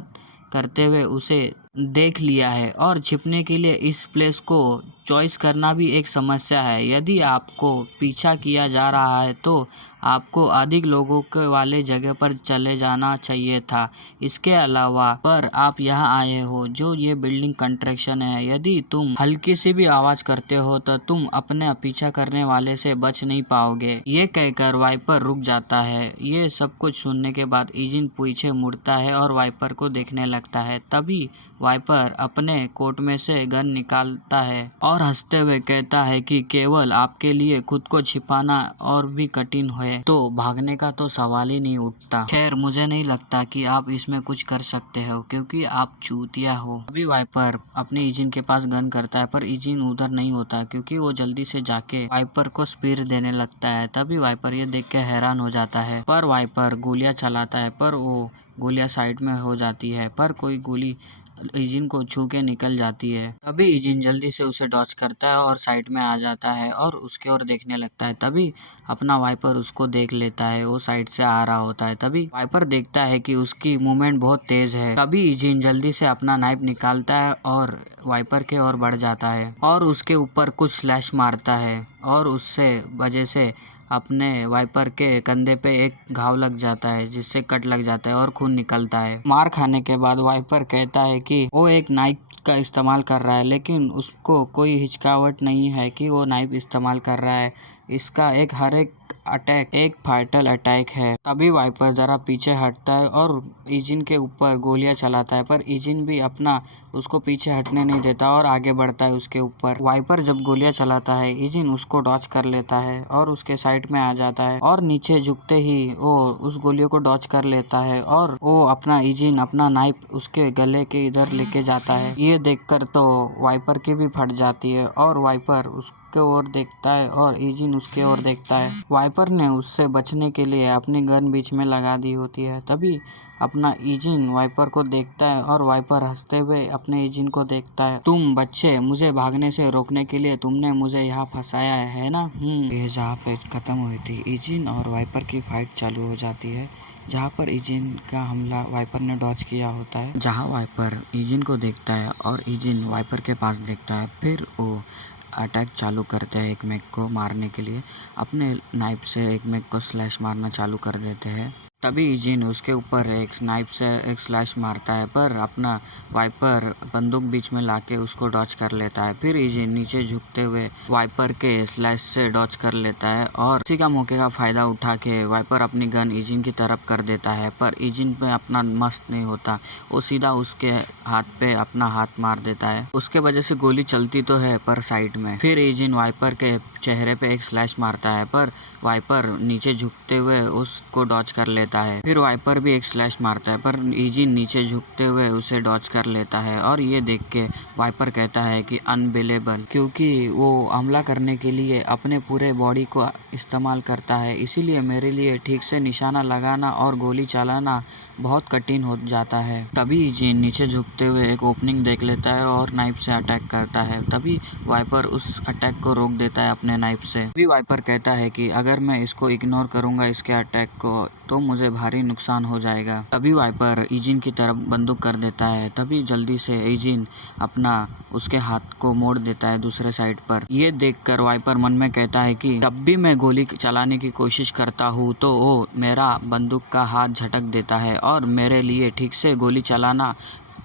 करते हुए उसे देख लिया है। और छिपने के लिए इस प्लेस को चॉइस करना भी एक समस्या है। यदि आपको पीछा किया जा रहा है तो आपको अधिक लोगों के वाले जगह पर चले जाना चाहिए था। इसके अलावा पर आप यहाँ आए हो जो ये बिल्डिंग कंस्ट्रक्शन है, यदि तुम हल्की सी भी आवाज करते हो तो तुम अपने पीछा करने वाले से बच नहीं पाओगे। ये कहकर वाइपर रुक जाता है। ये सब कुछ सुनने के बाद इजिन पीछे मुड़ता है और वाइपर को देखने लगता है। तभी वाइपर अपने कोट में से गन निकालता है और हंसते हुए कहता है कि केवल आपके लिए खुद को छिपाना और भी कठिन है तो भागने का तो सवाल ही नहीं उठता। खैर, मुझे नहीं लगता कि आप इसमें कुछ कर सकते हो क्योंकि आप चूतिया हो। अभी वाइपर अपने इजिन के पास गन करता है पर इजिन उधर नहीं होता क्योंकि वो जल्दी से जाके वाइपर को स्पीड देने लगता है। तभी वाइपर ये देख के हैरान हो जाता है पर वाइपर गोलियां चलाता है पर वो गोलियां साइड में हो जाती है पर कोई गोली इजिन को छू के निकल जाती है। तभी इजिन जल्दी से उसे डॉच करता है और साइड में आ जाता है और उसके ओर देखने लगता है। तभी अपना वाइपर उसको देख लेता है, वो साइड से आ रहा होता है। तभी वाइपर देखता है कि उसकी मूवमेंट बहुत तेज है। तभी इजिन जल्दी से अपना नाइफ निकालता है और वाइपर के ओर बढ़ जाता है और उसके ऊपर कुछ स्लैश मारता है और उससे वजह से अपने वाइपर के कंधे पे एक घाव लग जाता है जिससे कट लग जाता है और खून निकलता है। मार खाने के बाद वाइपर कहता है कि वो एक नाइफ का इस्तेमाल कर रहा है लेकिन उसको कोई हिचकावट नहीं है कि वो नाइफ इस्तेमाल कर रहा है। इसका हर एक अटैक एक फाइटल अटैक है। तभी वाइपर जरा पीछे हटता है और इजिन के ऊपर गोलियां चलाता है पर इजिन भी अपना उसको पीछे हटने नहीं देता और आगे बढ़ता है उसके ऊपर। वाइपर जब गोलियां चलाता है इजिन उसको डॉच कर लेता है और उसके साइड में आ जाता है और नीचे झुकते ही वो उस गोलियों को डॉच कर लेता है और वो अपना इजिन अपना नाइफ उसके गले के इधर लेके जाता है। ये देखकर तो वाइपर की भी फट जाती है और वाइपर उसके ओर देखता है और इजिन उसके ओर देखता है। वाइपर ने उससे बचने के लिए अपनी गन बीच में लगा दी होती है। तभी अपना इजिन वाइपर को देखता है और वाइपर हंसते हुए अपने इजिन को देखता है। तुम बच्चे, मुझे भागने से रोकने के लिए तुमने मुझे यहाँ फंसाया है ना। ये जहाँ पे खत्म हुई थी इजिन और वाइपर की फाइट चालू हो जाती है जहाँ पर इजिन का हमला वाइपर ने डॉच किया होता है। जहाँ वाइपर इजिन को देखता है और इजिन वाइपर के पास देखता है, फिर वो अटैक चालू करते हैं एकमेक को मारने के लिए। अपने नाइफ से एकमेक को स्लैश मारना चालू कर देते हैं। तभी इजिन उसके ऊपर एक नाइफ से एक स्लैश मारता है पर अपना वाइपर बंदूक बीच में लाके उसको डॉच कर लेता है। फिर इजिन नीचे झुकते हुए वाइपर के स्लैश से डॉच कर लेता है और उसी का मौके का फायदा उठा के वाइपर अपनी गन इजिन की तरफ कर देता है पर इजिन पे अपना मस्त नहीं होता, वो सीधा उसके हाथ पे अपना हाथ मार देता है। उसके वजह से गोली चलती तो है पर साइड में। फिर इजिन वाइपर के चेहरे पे एक स्लैश मारता है पर वाइपर नीचे झुकते हुए उसको डॉच कर लेता है। फिर वाइपर भी एक स्लैश मारता है पर इजिन नीचे झुकते हुए उसे डॉच कर लेता है और ये देख के वाइपर कहता है कि अनबिलीवेबल, क्योंकि वो हमला करने के लिए अपने पूरे बॉडी को इस्तेमाल करता है, इसीलिए मेरे लिए ठीक से निशाना लगाना और गोली चलाना बहुत कठिन हो जाता है। तभी इजिन नीचे झुकते हुए एक ओपनिंग देख लेता है और नाइफ से अटैक करता है। तभी वाइपर उस अटैक को रोक देता है अपने नाइफ से। तभी वाइपर कहता है कि अगर मैं इसको इग्नोर करूंगा इसके अटैक को तो मुझे भारी नुकसान हो जाएगा। तभी वाइपर इजिन की तरफ बंदूक कर देता है। तभी जल्दी से इजिन अपना उसके हाथ को मोड़ देता है दूसरे साइड पर। ये देखकर वाइपर मन में कहता है कि जब भी मैं गोली चलाने की कोशिश करता हूँ तो वो मेरा बंदूक का हाथ झटक देता है और मेरे लिए ठीक से गोली चलाना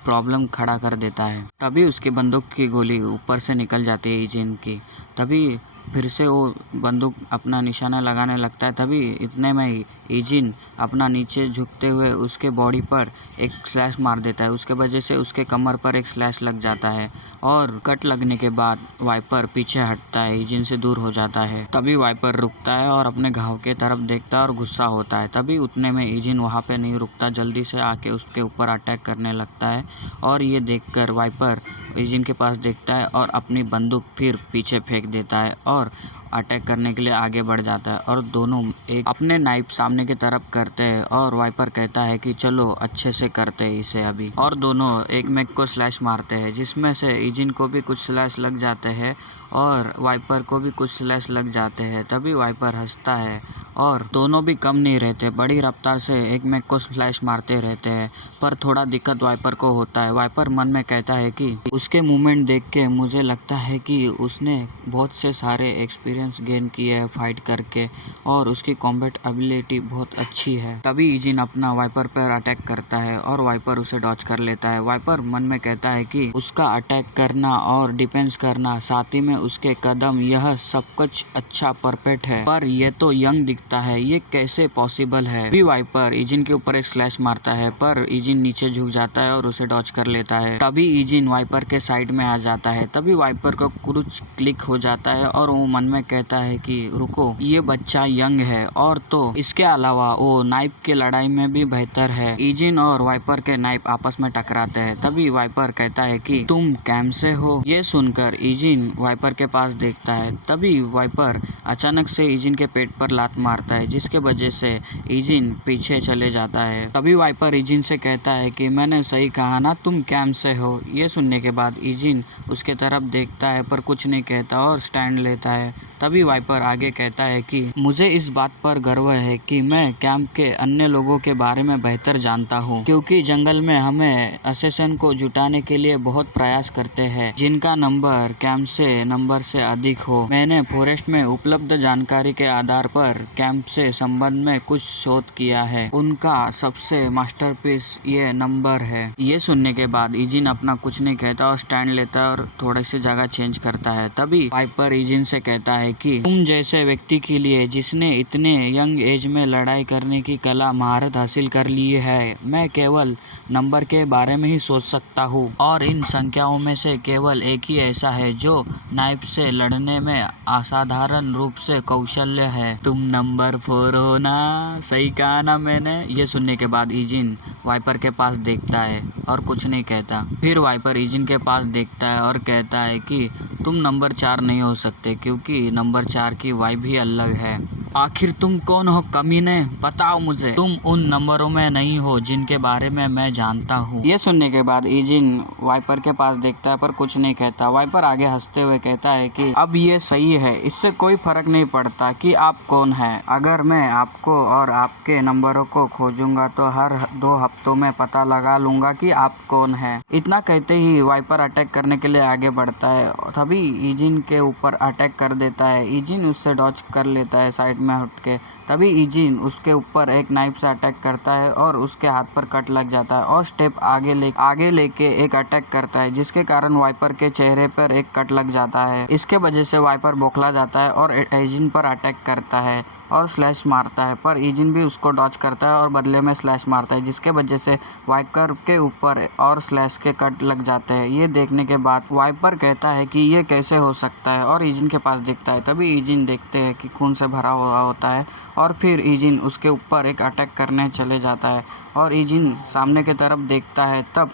प्रॉब्लम खड़ा कर देता है। तभी उसकी बंदूक की गोली ऊपर से निकल जाती है इजिन की। तभी फिर से वो बंदूक अपना निशाना लगाने लगता है। तभी इतने में ही इजिन अपना नीचे झुकते हुए उसके बॉडी पर एक स्लैश मार देता है। उसके वजह से उसके कमर पर एक स्लैश लग जाता है और कट लगने के बाद वाइपर पीछे हटता है, इजिन से दूर हो जाता है। तभी वाइपर रुकता है और अपने घाव के तरफ देखता है और गुस्सा होता है। तभी उतने में इजिन वहाँ पे नहीं रुकता, जल्दी से आके उसके ऊपर अटैक करने लगता है और ये देखकर वाइपर इजिन के पास देखता है और अपनी बंदूक फिर पीछे फेंक देता है और अटैक करने के लिए आगे बढ़ जाता है और दोनों एक अपने नाइफ सामने की तरफ करते हैं और वाइपर कहता है कि चलो अच्छे से करते हैं इसे अभी, और दोनों एक मेक को स्लैश मारते हैं जिसमें से इजिन को भी कुछ स्लैश लग जाते हैं और वाइपर को भी कुछ स्लैश लग जाते हैं। तभी वाइपर हंसता है और दोनों भी कम नहीं रहते, बड़ी रफ्तार से एक में को स्लैश मारते रहते हैं। पर थोड़ा दिक्कत वाइपर को होता है। वाइपर मन में कहता है कि उसके मूवमेंट देख के मुझे लगता है कि उसने बहुत से सारे एक्सपीरियंस गेन किए हैं फाइट करके और उसकी कॉम्बैट एबिलिटी बहुत अच्छी है। तभी इजिन अपना वाइपर पर अटैक करता है और वाइपर उसे डॉज कर लेता है। वाइपर मन में कहता है कि उसका अटैक करना और डिफेंस करना, साथ ही में उसके कदम, यह सब कुछ अच्छा परफेक्ट है। पर ये तो यंग दिखता है, ये कैसे पॉसिबल है। भी वाइपर इजिन के ऊपर एक स्लैश मारता है पर इजिन नीचे झुक जाता है और उसे डॉज कर लेता है। तभी इजिन वाइपर के साइड में आ जाता है। तभी वाइपर को कुछ क्लिक हो जाता है और वो मन में कहता है कि रुको, ये बच्चा यंग है और तो इसके अलावा वो नाइफ के लड़ाई में भी बेहतर है। इजिन और वाइपर के नाइफ आपस में टकराते हैं। तभी वाइपर कहता है कि तुम कैंप से हो। ये सुनकर इजिन वाइपर के पास देखता है। तभी वाइपर अचानक से इजिन के पेट पर लात मारता है, जिसके वजह से इजिन पीछे चले जाता है। तभी वाइपर इजिन से कहता है कि मैंने सही कहा ना, तुम कैंप से हो। ये सुनने के बाद इजिन उसके तरफ देखता है पर कुछ नहीं कहता और स्टैंड लेता है। तभी वाइपर आगे कहता है कि मुझे इस बात पर गर्व है कि मैं कैंप के अन्य लोगों के बारे में बेहतर जानता हूँ, क्योंकि जंगल में हमें असैसिन को जुटाने के लिए बहुत प्रयास करते हैं जिनका नंबर कैंप से नंबर से अधिक हो। मैंने फॉरेस्ट में उपलब्ध जानकारी के आधार पर कैंप से संबंध में कुछ शोध किया है। उनका सबसे मास्टरपीस ये नंबर है। ये सुनने के बाद इजिन अपना कुछ नहीं कहता और स्टैंड लेता है और थोड़ी सी जगह चेंज करता है। तभी वाइपर इजिन से कहता है कि तुम जैसे व्यक्ति के लिए जिसने इतने यंग एज में लड़ाई करने की कला महारत हासिल कर ली है, मैं केवल नंबर के बारे में ही सोच सकता हूँ और इन संख्याओं में से केवल एक ही ऐसा है जो नाइफ से लड़ने में असाधारण रूप से कौशल्य है। तुम नंबर 4 हो ना, सही कहा ना मैंने। ये सुनने के बाद इजिन वाइपर के पास देखता है और कुछ नहीं कहता। फिर वाइपर इजिन के पास देखता है और कहता है कि तुम नंबर 4 नहीं हो सकते, क्योंकि नंबर 4 की वाइब ही अलग है। आखिर तुम कौन हो कमीने, बताओ मुझे। तुम उन नंबरों में नहीं हो जिनके बारे में मैं जानता हूँ। ये सुनने के बाद इजिन वाइपर के पास देखता है पर कुछ नहीं कहता। वाइपर आगे हंसते हुए कहता है कि अब ये सही है, इससे कोई फर्क नहीं पड़ता कि आप कौन हैं। अगर मैं आपको और आपके नंबरों को खोजूंगा तो हर 2 हफ्तों में पता लगा लूंगा कि आप कौन हैं। इतना कहते ही वाइपर अटैक करने के लिए आगे बढ़ता है। तभी इजिन के ऊपर अटैक कर देता है। इजिन उससे डॉज कर लेता है साइड में हट के। तभी इजिन उसके ऊपर एक नाइफ से अटैक करता है और उसके हाथ पर कट लग जाता है और स्टेप आगे लेके एक अटैक करता है, जिसके कारण वाइपर के चेहरे पर एक कट लग जाता है। इसके वजह से वाइपर बौखला जाता है और इजिन पर अटैक करता है और स्लैश मारता है, पर इजिन भी उसको डॉज करता है और बदले में स्लैश मारता है, जिसके वजह से वाइपर के ऊपर और स्लैश के कट लग जाते हैं। ये देखने के बाद वाइपर कहता है कि ये कैसे हो सकता है और इजिन के पास देखता है। तभी इजिन देखते हैं कि खून से भरा हुआ होता है और फिर इजिन उसके ऊपर एक अटैक करने चले जाता है और इजिन सामने की तरफ देखता है। तब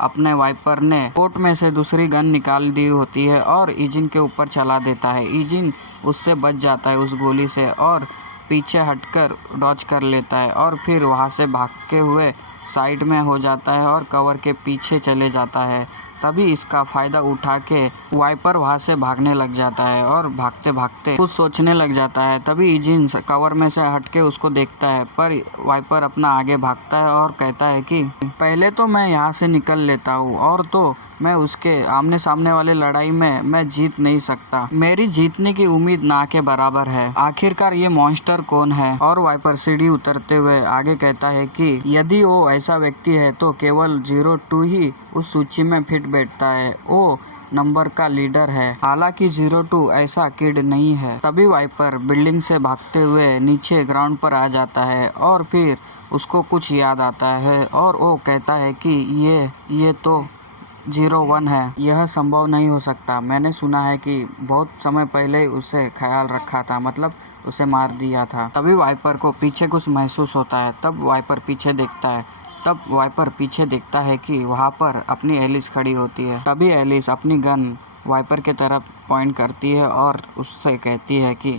अपने वाइपर ने कोट में से दूसरी गन निकाल दी होती है और इजिन के ऊपर चला देता है। इजिन उससे बच जाता है उस गोली से और पीछे हटकर डॉज कर लेता है और फिर वहां से भागते हुए साइड में हो जाता है और कवर के पीछे चले जाता है। तभी इसका फायदा उठा के वाइपर वहां से भागने लग जाता है और भागते भागते कुछ सोचने लग जाता है। तभी इजिन कवर में से हटके उसको देखता है, पर वाइपर अपना आगे भागता है और कहता है कि पहले तो मैं यहाँ से निकल लेता हूँ और तो मैं उसके आमने सामने वाले लड़ाई में मैं जीत नहीं सकता। मेरी जीतने की उम्मीद ना के बराबर है। आखिरकार ये मॉन्स्टर कौन है। और वाइपर सीढ़ी उतरते हुए आगे कहता है कि यदि वो ऐसा व्यक्ति है तो केवल 02 ही उस सूची में फिट बैठता है। वो नंबर का लीडर है, हालांकि 02 ऐसा किड नहीं है। तभी वाइपर बिल्डिंग से भागते हुए नीचे ग्राउंड पर आ जाता है और फिर उसको कुछ याद आता है और वो कहता है कि ये तो 01 है। यह संभव नहीं हो सकता। मैंने सुना है कि बहुत समय पहले उसे ख्याल रखा था, मतलब उसे मार दिया था। तभी वाइपर को पीछे कुछ महसूस होता है। तब वाइपर पीछे देखता है कि वहाँ पर अपनी एलिस खड़ी होती है। तभी एलिस अपनी गन वाइपर के तरफ पॉइंट करती है और उससे कहती है कि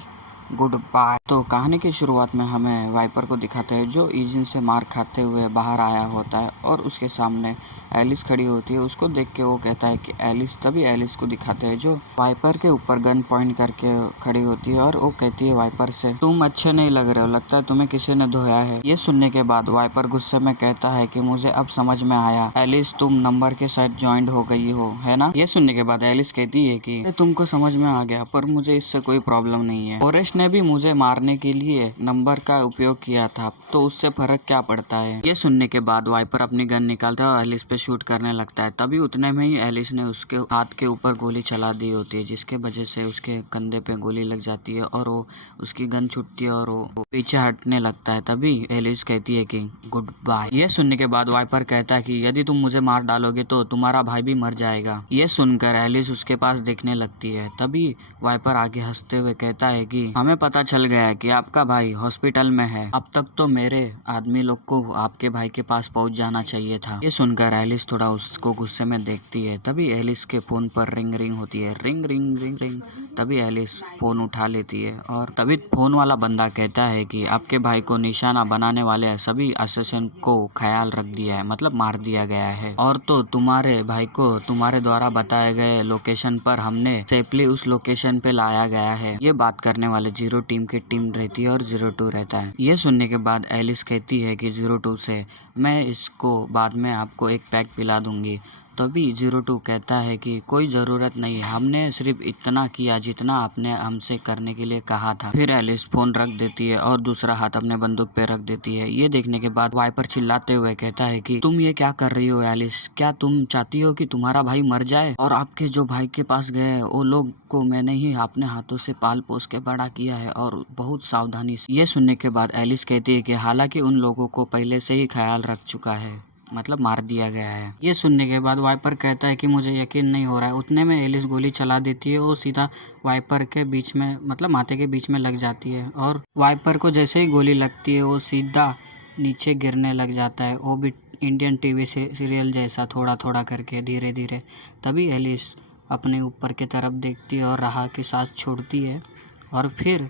गुड बाय। तो कहानी की शुरुआत में हमें वाइपर को दिखाते हैं जो ईजिन से मार खाते हुए बाहर आया होता है और उसके सामने एलिस खड़ी होती है। उसको देख के वो कहता है कि एलिस, तभी एलिस को दिखाते हैं जो वाइपर के ऊपर गन पॉइंट करके खड़ी होती है और वो कहती है वाइपर से, तुम अच्छे नहीं लग रहे हो, लगता है तुम्हें किसी ने धोया है। ये सुनने के बाद वाइपर गुस्से में कहता है कि मुझे अब समझ में आया एलिस, तुम नंबर के साथ ज्वाइंट हो गई हो, है ना। ये सुनने के बाद एलिस कहती है कि तुमको समझ में आ गया, पर मुझे इससे कोई प्रॉब्लम नहीं है। फॉरेस्ट ने भी मुझे मारने के लिए नंबर का उपयोग किया था, तो उससे फर्क क्या पड़ता है। ये सुनने के बाद वाइपर अपनी गन निकालता है और एलिस पे शूट करने लगता है। तभी उतने में ही एलिस ने उसके हाथ के ऊपर गोली चला दी होती है, जिसके वजह से उसके कंधे पे गोली लग जाती है और वो उसकी गन छूटती है और वो पीछे हटने लगता है। तभी एलिस कहती है कि गुड बाय। ये सुनने के बाद वाइपर कहता है कि यदि तुम मुझे मार डालोगे तो तुम्हारा भाई भी मर जाएगा। ये सुनकर एलिस उसके पास देखने लगती है। तभी वाइपर आगे हंसते हुए कहता है कि हमें पता चल गया है कि आपका भाई हॉस्पिटल में है, अब तक तो मेरे आदमी लोग को आपके भाई के पास पहुंच जाना चाहिए था। ये सुनकर एलिस थोड़ा उसको गुस्से में देखती है। तभी एलिस के फोन पर रिंग रिंग होती है, रिंग रिंग रिंग रिंग। तभी एलिस फोन उठा लेती है और तभी फोन वाला बंदा कहता है कि आपके भाई को निशाना बनाने वाले सभी असैसिन को ख्याल रख दिया है, मतलब मार दिया गया है, और तो तुम्हारे भाई को तुम्हारे द्वारा बताए गए लोकेशन पर हमने सेफली उस लोकेशन पे लाया गया है। ये बात करने वाले 0 टीम की टीम रहती है और 02 रहता है। ये सुनने के बाद एलिस कहती है कि 02 से मैं इसको बाद में आपको एक पैक पिला दूंगी। तभी 02 कहता है कि कोई ज़रूरत नहीं, हमने सिर्फ इतना किया जितना आपने हमसे करने के लिए कहा था। फिर एलिस फोन रख देती है और दूसरा हाथ अपने बंदूक पे रख देती है। ये देखने के बाद वाइपर चिल्लाते हुए कहता है कि तुम ये क्या कर रही हो एलिस, क्या तुम चाहती हो कि तुम्हारा भाई मर जाए। और आपके जो भाई के पास गए वो लोग को मैंने ही अपने हाथों से पाल पोस के बड़ा किया है और बहुत सावधानी से। ये सुनने के बाद एलिस कहती है कि हालांकि उन लोगों को पहले से ही ख्याल रख चुका है, मतलब मार दिया गया है। ये सुनने के बाद वाइपर कहता है कि मुझे यकीन नहीं हो रहा है। उतने में एलिस गोली चला देती है, वो सीधा वाइपर के बीच में, मतलब माथे के बीच में लग जाती है और वाइपर को जैसे ही गोली लगती है वो सीधा नीचे गिरने लग जाता है, वो भी इंडियन टीवी से सीरियल जैसा थोड़ा थोड़ा करके धीरे धीरे। तभी एलिस अपने ऊपर की तरफ देखती है और राह की सांस छोड़ती है और फिर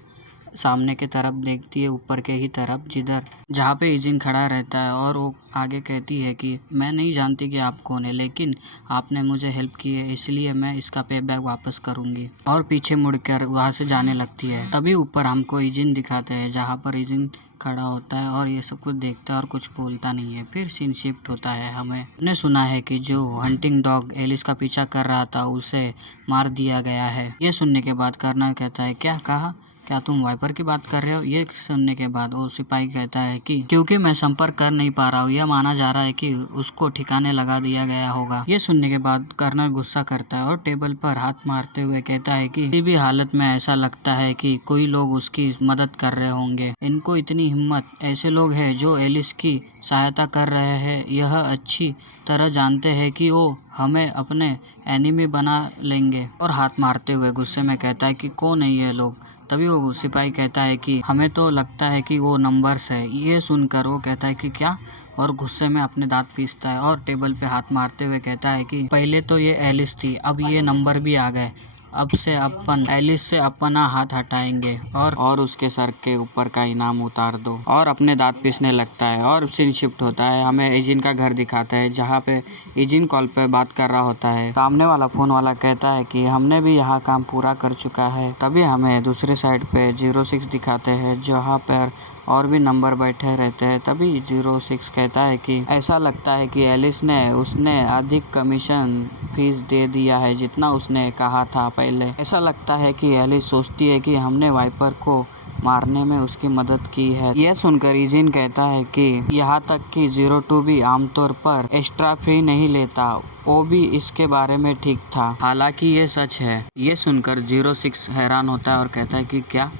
सामने की तरफ देखती है, ऊपर के ही तरफ जिधर जहाँ पे ईजिन खड़ा रहता है, और वो आगे कहती है कि मैं नहीं जानती कि आप कौन है, लेकिन आपने मुझे हेल्प की है इसलिए मैं इसका पे बैक वापस करूँगी। और पीछे मुड़कर वहाँ से जाने लगती है। तभी ऊपर हमको ईजिन दिखाते हैं जहाँ पर ईजिन खड़ा होता है और ये सब कुछ देखता है और कुछ बोलता नहीं है। फिर सीन शिफ्ट होता है। हमने सुना है कि जो हंटिंग डॉग एलिस का पीछा कर रहा था उसे मार दिया गया है। ये सुनने के बाद कर्नल कहता है क्या कहा, क्या तुम वाइपर की बात कर रहे हो। ये सुनने के बाद वो सिपाही कहता है कि क्योंकि मैं संपर्क कर नहीं पा रहा हूँ, यह माना जा रहा है कि उसको ठिकाने लगा दिया गया होगा। ये सुनने के बाद कर्नल गुस्सा करता है और टेबल पर हाथ मारते हुए कहता है कि किसी भी हालत में ऐसा लगता है कि कोई लोग उसकी मदद कर रहे होंगे। इनको इतनी हिम्मत, ऐसे लोग हैं जो एलिस की सहायता कर रहे हैं, यह अच्छी तरह जानते हैं कि वो हमें अपने एनिमी बना लेंगे। और हाथ मारते हुए गुस्से में कहता है कि कौन है ये लोग। तभी वो सिपाही कहता है कि हमें तो लगता है कि वो नंबर्स है। ये सुनकर वो कहता है कि क्या, और गुस्से में अपने दांत पीसता है और टेबल पे हाथ मारते हुए कहता है कि पहले तो ये एलिस थी, अब ये नंबर भी आ गए, अब से अपन एलिस से अपना हाथ हटाएंगे और उसके सर के ऊपर का इनाम उतार दो। और अपने दांत पीसने लगता है और सीन शिफ्ट होता है। हमें ईजिन का घर दिखाता है जहाँ पे ईजिन कॉल पे बात कर रहा होता है। सामने वाला फोन वाला कहता है कि हमने भी यहाँ काम पूरा कर चुका है। तभी हमें दूसरी साइड पे 06 दिखाते हैं जहाँ पर और भी नंबर बैठे रहते हैं। तभी 06 कहता है कि ऐसा लगता है कि एलिस ने उसने अधिक कमीशन फीस दे दिया है जितना उसने कहा था पहले। ऐसा लगता है कि एलिस सोचती है कि हमने वाइपर को मारने में उसकी मदद की है। यह सुनकर ईजिन कहता है कि यहाँ तक कि 02 भी आमतौर पर एक्स्ट्रा फी नहीं लेता, वो भी इसके बारे में ठीक था, हालांकि ये सच है। ये सुनकर 06 हैरान होता है और कहता है कि क्या,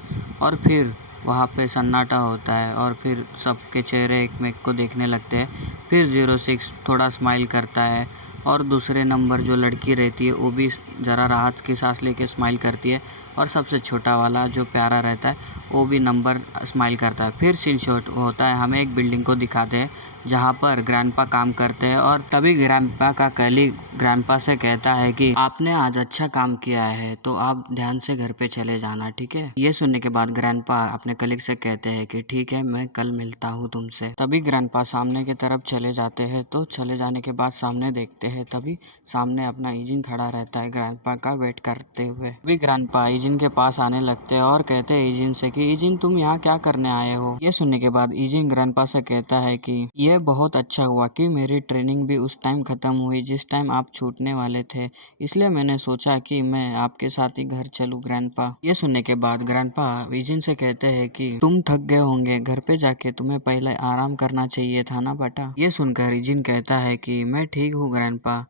और फिर वहाँ पे सन्नाटा होता है और फिर सबके चेहरे एक मेक को देखने लगते हैं। फिर 06 थोड़ा स्माइल करता है और दूसरे नंबर जो लड़की रहती है वो भी ज़रा राहत की सांस लेके स्माइल करती है और सबसे छोटा वाला जो प्यारा रहता है वो भी नंबर स्माइल करता है। फिर सीन शॉट होता है, हमें एक बिल्डिंग को दिखाते हैं जहाँ पर ग्रैंडपा काम करते हैं और तभी ग्रैंडपा का कलीग ग्रैंडपा से कहता है कि आपने आज अच्छा काम किया है तो आप ध्यान से घर पे चले जाना, ठीक है। ये सुनने के बाद ग्रैंडपा अपने कलीग से कहते हैं कि ठीक है, मैं कल मिलता हूँ तुमसे। तभी ग्रैंडपा सामने की तरफ चले जाते हैं, तो चले जाने के बाद सामने देखते हैं, तभी सामने अपना ईजिन खड़ा रहता है ग्रैंडपा का वेट करते हुए। तभी ग्रैंडपा ईजिन के पास आने लगते हैं और कहते हैं ईजिन से कि ईजिन तुम यहाँ क्या करने आए हो। ये सुनने के बाद ईजिन ग्रैंडपा से कहता है कि ये बहुत अच्छा हुआ कि मेरी ट्रेनिंग भी उस टाइम खत्म हुई जिस टाइम आप छूटने वाले थे, इसलिए मैंने सोचा कि मैं आपके साथ ही घर चलूं ग्रैंडपा। ये सुनने के बाद ग्रैंडपा ईजिन से कहते हैं कि तुम थक गए होंगे, घर पे जाके तुम्हें पहले आराम करना चाहिए था ना बेटा। ये सुनकर ईजिन कहता है कि मैं ठीक हूँ ग्रैंडपा,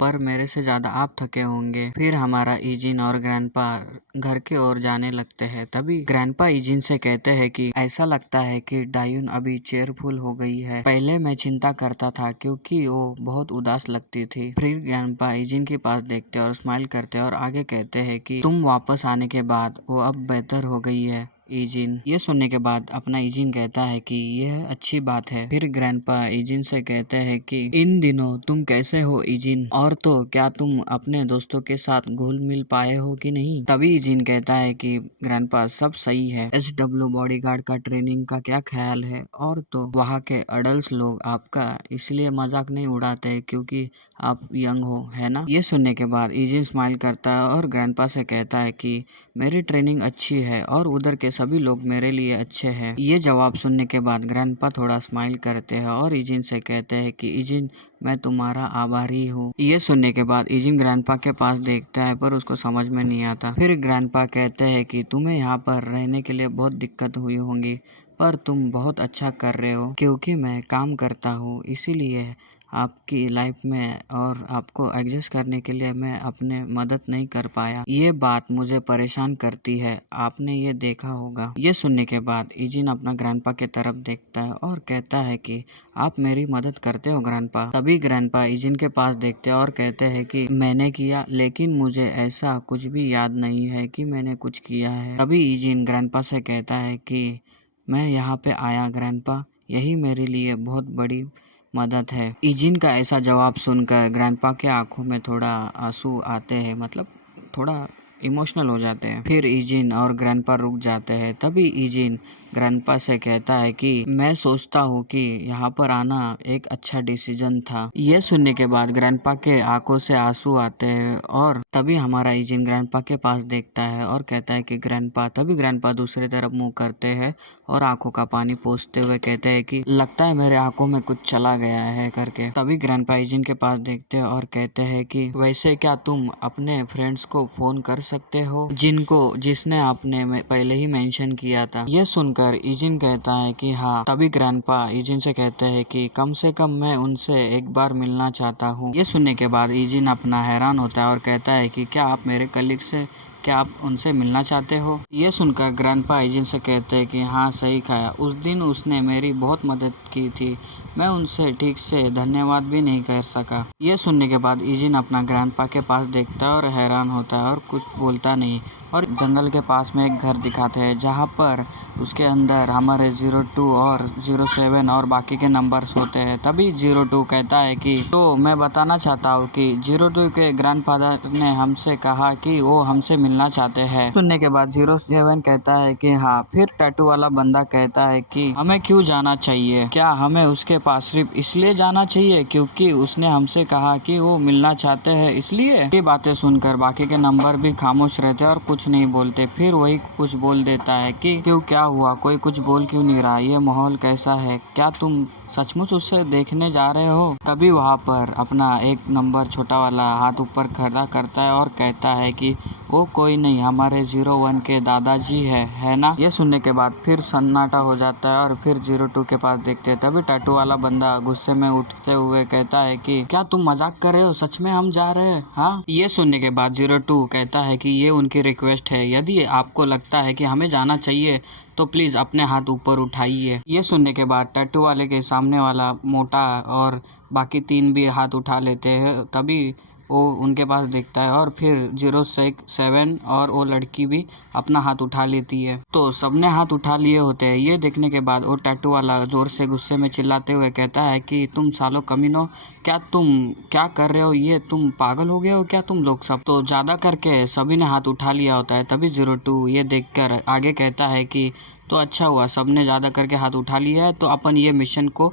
पर मेरे से ज्यादा आप थके होंगे। फिर हमारा ईजिन और ग्रैंडपा घर की ओर जाने लगते हैं। तभी ग्रैंडपा ईजिन से कहते हैं कि ऐसा लगता है कि डायून अभी चेयरफुल हो गई है, पहले मैं चिंता करता था क्योंकि वो बहुत उदास लगती थी। फिर ग्रैंडपा ईजिन के पास देखते और स्माइल करते और आगे कहते हैं कि तुम वापस आने के बाद वो अब बेहतर हो गई है ईजिन। ये सुनने के बाद अपना ईजिन कहता है कि यह अच्छी बात है। फिर ग्रैंडपा ईजिन से कहते हैं कि इन दिनों तुम कैसे हो ईजिन, और तो क्या तुम अपने दोस्तों के साथ घुल मिल पाए हो कि नहीं। तभी ईजिन कहता है कि ग्रैंडपा सब सही है, SW बॉडीगार्ड का ट्रेनिंग का क्या ख्याल है, और तो वहाँ के अडल्ट लोग आपका इसलिए मजाक नहीं उड़ाते क्योंकि आप यंग हो, है ना। ये सुनने के बाद ईजिन स्माइल करता है और ग्रैंडपा से कहता है कि मेरी ट्रेनिंग अच्छी है और उधर के सभी लोग मेरे लिए अच्छे हैं। ये जवाब सुनने के बाद ग्रैंडपा थोड़ा स्माइल करते हैं और ईजिन से कहते हैं कि ईजिन मैं तुम्हारा आभारी हूँ। ये सुनने के बाद ईजिन ग्रैंडपा के पास देखता है पर उसको समझ में नहीं आता। फिर ग्रैंडपा कहते हैं कि तुम्हें यहाँ पर रहने के लिए बहुत दिक्कत हुई होंगी, पर तुम बहुत अच्छा कर रहे हो क्योंकि मैं काम करता हूँ, इसीलिए आपकी लाइफ में और आपको एडजस्ट करने के लिए मैं अपने मदद नहीं कर पाया। ये बात मुझे परेशान करती है, आपने ये देखा होगा। ये सुनने के बाद ईजिन अपना ग्रैंडपा के तरफ देखता है और कहता है कि आप मेरी मदद करते हो ग्रैंडपा। तभी ग्रैंडपा ईजिन के पास देखते हैं और कहते हैं कि मैंने किया, लेकिन मुझे ऐसा कुछ भी याद नहीं है कि मैंने कुछ किया है। तभी ईजिन ग्रैंडपा से कहता है कि मैं यहाँ पे आया ग्रैंडपा, यही मेरे लिए बहुत बड़ी मदद है। ईजिन का ऐसा जवाब सुनकर ग्रैंडपा के आंखों में थोड़ा आंसू आते हैं, मतलब थोड़ा इमोशनल हो जाते हैं। फिर ईजिन और ग्रैंडपा रुक जाते हैं। तभी ईजिन ग्रैंडपा से कहता है कि मैं सोचता हूँ कि यहाँ पर आना एक अच्छा डिसीजन था। ये सुनने के बाद ग्रैंडपा के आंखों से आंसू आते हैं और तभी हमारा ईजिन ग्रैंडपा के पास देखता है और कहता है कि ग्रैंडपा। तभी ग्रैंडपा दूसरी तरफ मुंह करते हैं और आंखों का पानी पोंछते हुए कहते हैं कि लगता है मेरे आंखों में कुछ चला गया है करके। तभी ग्रैंडपा ईजिन के पास देखते हैं और कहते हैं कि वैसे क्या तुम अपने फ्रेंड्स को फोन कर सकते हो जिसने आपने पहले ही मेंशन किया था। ये सुनकर ईजिन कहता है कि हाँ। तभी ग्रैंडपा ईजिन से कहते हैं कि कम से कम मैं उनसे एक बार मिलना चाहता हूँ। ये सुनने के बाद ईजिन अपना हैरान होता है और कहता है कि क्या आप उनसे मिलना चाहते हो। ये सुनकर ग्रैंडपा ईजिन से कहते हैं कि हाँ सही कहा, उस दिन उसने मेरी बहुत मदद की थी, मैं उनसे ठीक से धन्यवाद भी नहीं कह सका। ये सुनने के बाद ईजिन अपना ग्रैंडपा के पास देखता है और हैरान होता है और कुछ बोलता नहीं, और जंगल के पास में एक घर दिखाते हैं जहाँ पर उसके अंदर हमारे 02 और 07 और बाकी के नंबर्स होते हैं। तभी 02 कहता है कि तो मैं बताना चाहता हूँ कि 02 के ग्रैंडफादर ने हमसे कहा कि वो हमसे मिलना चाहते हैं। सुनने के बाद 07 कहता है कि हाँ। फिर टैटू वाला बंदा कहता है कि हमें क्यों जाना चाहिए, क्या हमें उसके पास सिर्फ इसलिए जाना चाहिए क्योंकि उसने हमसे कहा कि वो मिलना चाहते हैं इसलिए। ये बातें सुनकर बाकी के नंबर भी खामोश रहते और कुछ नहीं बोलते। फिर वही कुछ बोल देता है कि क्यों, क्या हुआ, कोई कुछ बोल क्यों नहीं रहा, ये माहौल कैसा है, क्या तुम सचमुच उससे देखने जा रहे हो। तभी वहाँ पर अपना एक नंबर छोटा वाला हाथ ऊपर खड़ा करता है और कहता है कि वो कोई नहीं, हमारे 01 के दादाजी है ना। ये सुनने के बाद फिर सन्नाटा हो जाता है और फिर 02 के पास देखते हैं। तभी टैटू वाला बंदा गुस्से में उठते हुए कहता है कि क्या तुम मजाक कर रहे हो, सच में हम जा रहे हैं हाँ। ये सुनने के बाद 02 कहता है कि ये उनकी रिक्वेस्ट है, यदि आपको लगता है कि हमें जाना चाहिए तो प्लीज अपने हाथ ऊपर उठाइए। ये सुनने के बाद टैटू वाले के सामने वाला मोटा और बाकी 3 भी हाथ उठा लेते हैं। तभी वो उनके पास देखता है और फिर 067 और वो लड़की भी अपना हाथ उठा लेती है। तो सबने हाथ उठा लिए होते हैं। ये देखने के बाद वो टैटू वाला जोर से गुस्से में चिल्लाते हुए कहता है कि तुम सालों कमीनों, तुम क्या कर रहे हो, ये तुम पागल हो गए हो क्या तुम लोग सब। तो ज़्यादा करके सभी ने हाथ उठा लिया होता है। तभी 02 ये देखकर आगे कहता है कि तो अच्छा हुआ सबने ज़्यादा करके हाथ उठा लिया है, तो अपन ये मिशन को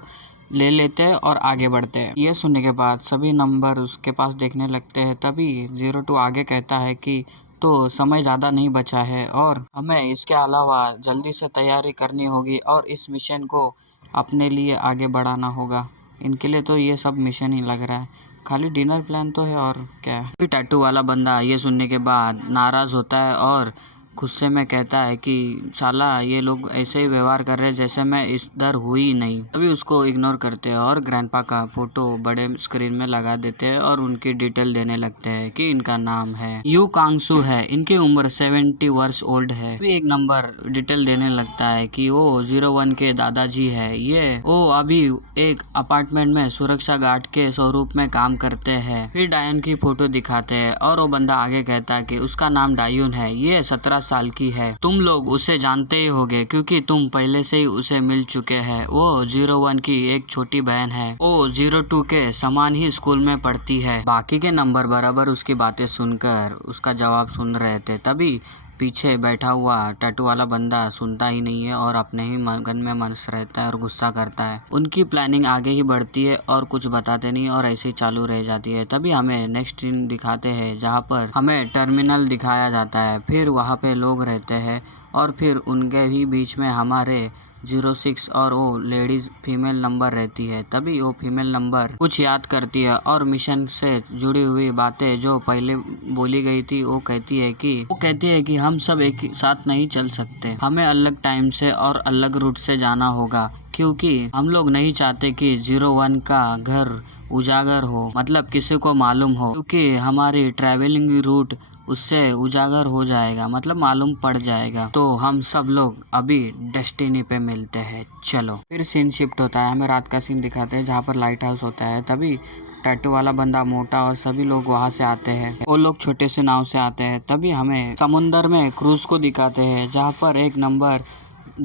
ले लेते हैं और आगे बढ़ते हैं। ये सुनने के बाद सभी नंबर उसके पास देखने लगते हैं। तभी 02 आगे कहता है कि तो समय ज़्यादा नहीं बचा है और हमें इसके अलावा जल्दी से तैयारी करनी होगी और इस मिशन को अपने लिए आगे बढ़ाना होगा। इनके लिए तो ये सब मिशन ही लग रहा है, खाली डिनर प्लान तो है और क्या है। फिर टैटू वाला बंदा ये सुनने के बाद नाराज़ होता है और गुस्से में कहता है कि साला ये लोग ऐसे ही व्यवहार कर रहे हैं जैसे मैं इधर हुई ही नहीं। तभी उसको इग्नोर करते हैं और ग्रैंडपा का फोटो बड़े स्क्रीन में लगा देते हैं और उनकी डिटेल देने लगते हैं कि इनका नाम है यू कांगसू है, इनकी उम्र 70 वर्ष ओल्ड है। भी एक नंबर डिटेल देने लगता है कि वो 01 के दादाजी है। ये वो अभी एक अपार्टमेंट में सुरक्षा गार्ड के स्वरूप में काम करते हैं। फिर डायन की फोटो दिखाते हैं और वो बंदा आगे कहता है कि उसका नाम डायून है, ये 17 साल की है। तुम लोग उसे जानते ही होगे क्योंकि तुम पहले से ही उसे मिल चुके हैं। वो 01 की एक छोटी बहन है। वो 02 के समान ही स्कूल में पढ़ती है। बाकी के नंबर बराबर उसकी बातें सुनकर उसका जवाब सुन रहे थे। तभी पीछे बैठा हुआ टैटू वाला बंदा सुनता ही नहीं है और अपने ही मगन में मस्त रहता है और गुस्सा करता है। उनकी प्लानिंग आगे ही बढ़ती है और कुछ बताते नहीं और ऐसे ही चालू रह जाती है। तभी हमें नेक्स्ट सीन दिखाते हैं जहाँ पर हमें टर्मिनल दिखाया जाता है। फिर वहाँ पे लोग रहते हैं और फिर उनके ही बीच में हमारे 06 और वो लेडीज फीमेल नंबर रहती है। तभी वो फीमेल नंबर कुछ याद करती है और मिशन से जुड़ी हुई बातें जो पहले बोली गई थी वो कहती है कि हम सब एक साथ नहीं चल सकते, हमें अलग टाइम से और अलग रूट से जाना होगा क्योंकि हम लोग नहीं चाहते कि 01 का घर उजागर हो, मतलब किसी को मालूम हो, क्योंकि हमारी ट्रैवलिंग रूट उससे उजागर हो जाएगा, मतलब मालूम पड़ जाएगा। तो हम सब लोग अभी डेस्टिनी पे मिलते हैं, चलो। फिर सीन शिफ्ट होता है, हमें रात का सीन दिखाते हैं जहाँ पर लाइट हाउस होता है। तभी टैटू वाला बंदा मोटा और सभी लोग वहाँ से आते हैं। वो लोग छोटे से नाव से आते हैं। तभी हमें समुंदर में क्रूज को दिखाते हैं जहाँ पर एक नंबर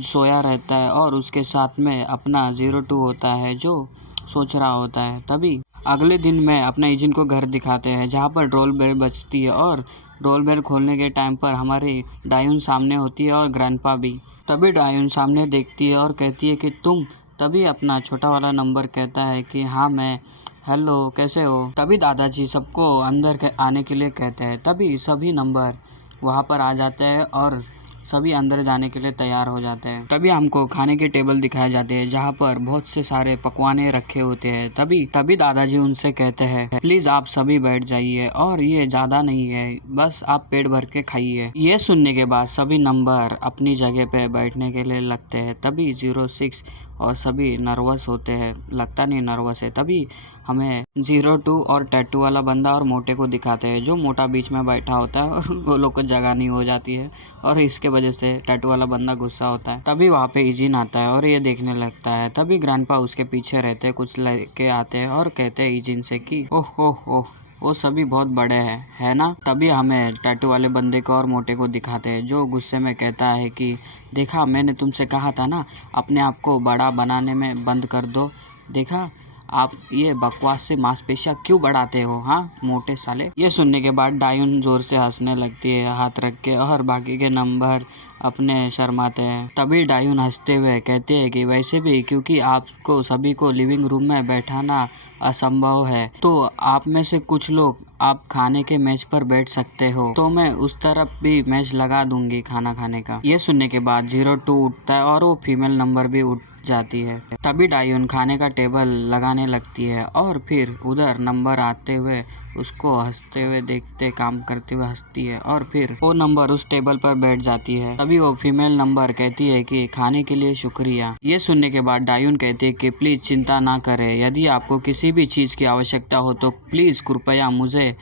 सोया रहता है और उसके साथ में अपना 02 होता है जो सोच रहा होता है। तभी अगले दिन में अपना एजेंट को घर दिखाते हैं जहाँ पर डोर बेल बजती है और डोर बेल खोलने के टाइम पर हमारी डायून सामने होती है और ग्रैंडपा भी। तभी डायून सामने देखती है और कहती है कि तुम। तभी अपना छोटा वाला नंबर कहता है कि हाँ मैं, हेलो कैसे हो। तभी दादाजी सबको अंदर आने के लिए कहते हैं। तभी सभी नंबर वहाँ पर आ जाते हैं और सभी अंदर जाने के लिए तैयार हो जाते हैं। तभी हमको खाने के टेबल दिखाए जाते हैं जहाँ पर बहुत से सारे पकवाने रखे होते हैं। तभी दादाजी उनसे कहते हैं प्लीज आप सभी बैठ जाइए और ये ज्यादा नहीं है, बस आप पेट भर के खाइए। ये सुनने के बाद सभी नंबर अपनी जगह पे बैठने के लिए लगते हैं। तभी 06 और सभी नर्वस होते हैं, लगता नहीं नर्वस है। तभी हमें 02 और टैटू वाला बंदा और मोटे को दिखाते हैं जो मोटा बीच में बैठा होता है और वो लोग को जगह नहीं हो जाती है और इसके वजह से टैटू वाला बंदा गुस्सा होता है। तभी वहाँ पे इजिन आता है और ये देखने लगता है। तभी ग्रैंडपा उसके पीछे रहते हैं, कुछ लड़के आते हैं और कहते हैं इजिन से कि ओह ओह ओह वो सभी बहुत बड़े हैं, है ना। तभी हमें टैटू वाले बंदे को और मोटे को दिखाते हैं जो गुस्से में कहता है कि देखा मैंने तुमसे कहा था ना, अपने आप को बड़ा बनाने में बंद कर दो, देखा आप ये बकवास से मांसपेशियां क्यों बढ़ाते हो, हाँ मोटे साले। ये सुनने के बाद डायून जोर से हंसने लगती है हाथ रख के और बाकी के नंबर अपने शर्माते हैं। तभी डायून हंसते हुए कहते हैं कि वैसे भी क्योंकि आपको सभी को लिविंग रूम में बैठाना असंभव है तो आप में से कुछ लोग आप खाने के मेज पर बैठ सकते हो, तो मैं उस तरफ भी मेज लगा दूंगी खाना खाने का। ये सुनने के बाद 02 उठता है और वो फीमेल नंबर भी उठ जाती है। तभी डायून खाने का टेबल लगाने लगती है और फिर उधर नंबर आते हुए उसको हंसते हुए देखते, काम करते हुए हंसती है और फिर वो नंबर उस टेबल पर बैठ जाती है। तभी वो फीमेल नंबर कहती है कि खाने के लिए शुक्रिया। ये सुनने के बाद डायून कहती है कि प्लीज चिंता ना करें, यदि आपको किसी भी चीज की आवश्यकता हो तो प्लीज कृपया मुझे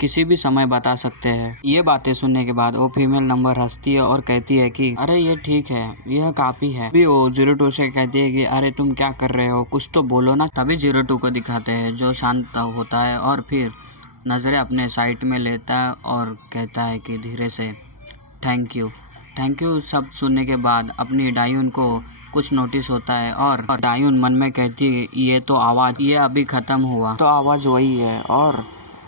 किसी भी समय बता सकते हैं। ये बातें सुनने के बाद वो फीमेल नंबर हंसती है और कहती है कि अरे ये ठीक है, यह काफी है। भी वो 02 से कहती है कि अरे तुम क्या कर रहे हो, कुछ तो बोलो ना। तभी 02 को दिखाते हैं जो शांत होता है और फिर नज़रें अपने साइड में लेता है और कहता है कि धीरे से थैंक यू। थैंक यू सब सुनने के बाद अपनी डायून को कुछ नोटिस होता है और डायून मन में कहती है ये तो आवाज़ ये अभी ख़त्म हुआ तो आवाज़ वही है और